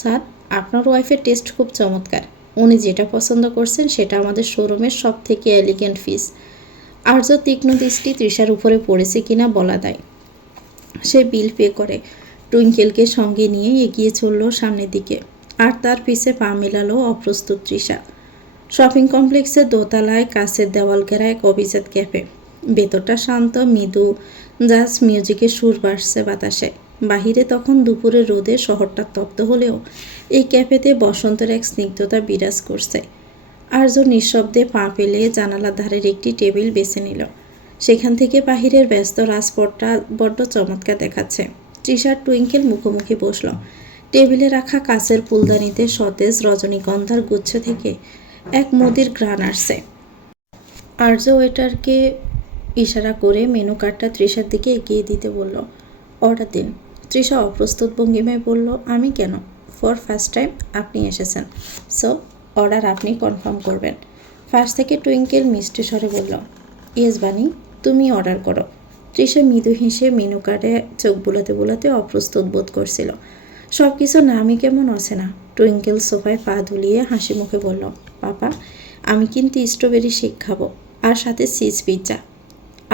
স্যার, আপনার ওয়াইফের টেস্ট খুব চমৎকার। উনি যেটা পছন্দ করছেন সেটা আমাদের শোরুমের সব থেকে এলিগেন্ট পিস। আর্য তীক্ষ্ণ দৃষ্টি তৃষার উপরে পড়েছে কিনা বলা দেয়। সে বিল পে করে টুইঙ্কেলকে সঙ্গে নিয়ে এগিয়ে চলল সামনের দিকে, আর তার পিছে পা মেলালো অপ্রস্তুত তৃষা। শপিং কমপ্লেক্সের দোতলায় কাছের দেওয়াল ঘেরা এক অভিজাত ক্যাফে। ভেতরটা শান্ত, মৃদু জাজ মিউজিকের সুর বাসছে বাতাসে। বাহিরে তখন দুপুরের রোদে শহরটা তপ্ত হলেও এই ক্যাফেতে বসন্তের এক স্নিগ্ধতা বিরাজ করছে। আর্য নিঃশব্দে পা ফেলে জানালার ধারের একটি টেবিল বেছে নিল। সেখান থেকে বাহিরের ব্যস্ত রাজপথটা বড্ড চমৎকার দেখাচ্ছে। তৃষার টুইঙ্কেল মুখোমুখি বসল। টেবিলে রাখা কাচের ফুলদানিতে সতেজ রজনীগন্ধার গুচ্ছ থেকে এক মদির ঘ্রাণ আসছে। আর্য ওয়েটারকে ইশারা করে মেনু কার্ডটা তৃষার দিকে এগিয়ে দিতে বলল। অর্ডার দিন। তৃষা অপ্রস্তুত ভঙ্গিমায় বলল, আমি কেন? ফর ফার্স্ট টাইম আপনি এসেছেন, সো অর্ডার আপনি কনফার্ম করবেন। ফার্স্ট থেকে টুইঙ্কেল মিষ্টি স্বরে বলল, ইয়েস বানি, তুমি অর্ডার করো। তৃষা মৃদু হেসে মেনু কার্ডে চোখ বুলাতে বুলাতে অপ্রস্তুত বোধ করছিল। সব কিছু নামই কেমন অচেনা। টুইঙ্কেল সোফায় পা দুলিয়ে হাসি মুখে বলল, পাপা আমি কিন্তু স্ট্রবেরি শেক খাবো, আর সাথে চিজ পিৎজা।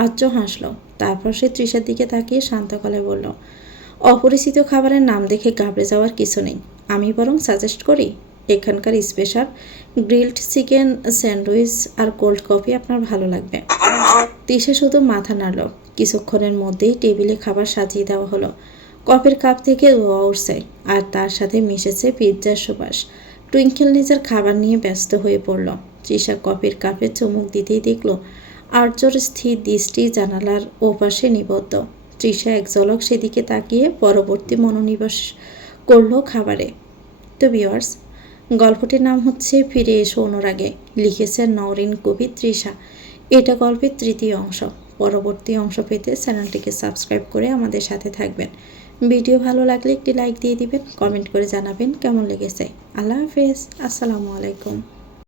আর্য হাসল। তারপর সে তৃষার দিকে তাকিয়ে শান্ত গলায় বলল, অপরিচিত খাবারের নাম দেখে ঘাবড়ে যাওয়ার কিছু নেই। আমি বরং সাজেস্ট করি, এখানকার স্পেশাল গ্রিলড চিকেন স্যান্ডউইচ আর কোল্ড কফি আপনার ভালো লাগবে। তৃষা শুধু মাথা নাড়ল। কিছুক্ষণের মধ্যেই টেবিলে খাবার সাজিয়ে দেওয়া হলো। কফির কাপ থেকে ধোয়া উঠছে, আর তার সাথে মিশেছে পিৎজার সুবাস। টুইঙ্কেল নিজের খাবার নিয়ে ব্যস্ত হয়ে পড়ল। তৃষা কফির কাপে চুমুক দিতেই দেখল আর্যর স্থির দৃষ্টি জানালার ওপাশে নিবদ্ধ। তৃষা এক ঝলক সেদিকে তাকিয়ে পরবর্তী মনোনিবেশ করল খাবারে। তো ভিউয়ার্স, গল্পটির নাম হচ্ছে ফিরে এসো অনুরাগে, লিখেছেন নওরিন কবি তৃষা। এটা গল্পের তৃতীয় অংশ। পরবর্তী অংশ পেতে চ্যানেলটিকে সাবস্ক্রাইব করে আমাদের সাথে থাকবেন। ভিডিও ভালো লাগলে একটি লাইক দিয়ে দিবেন, কমেন্ট করে জানাবেন কেমন লেগেছে। আল্লাহ হাফেজ, আসসালামু আলাইকুম।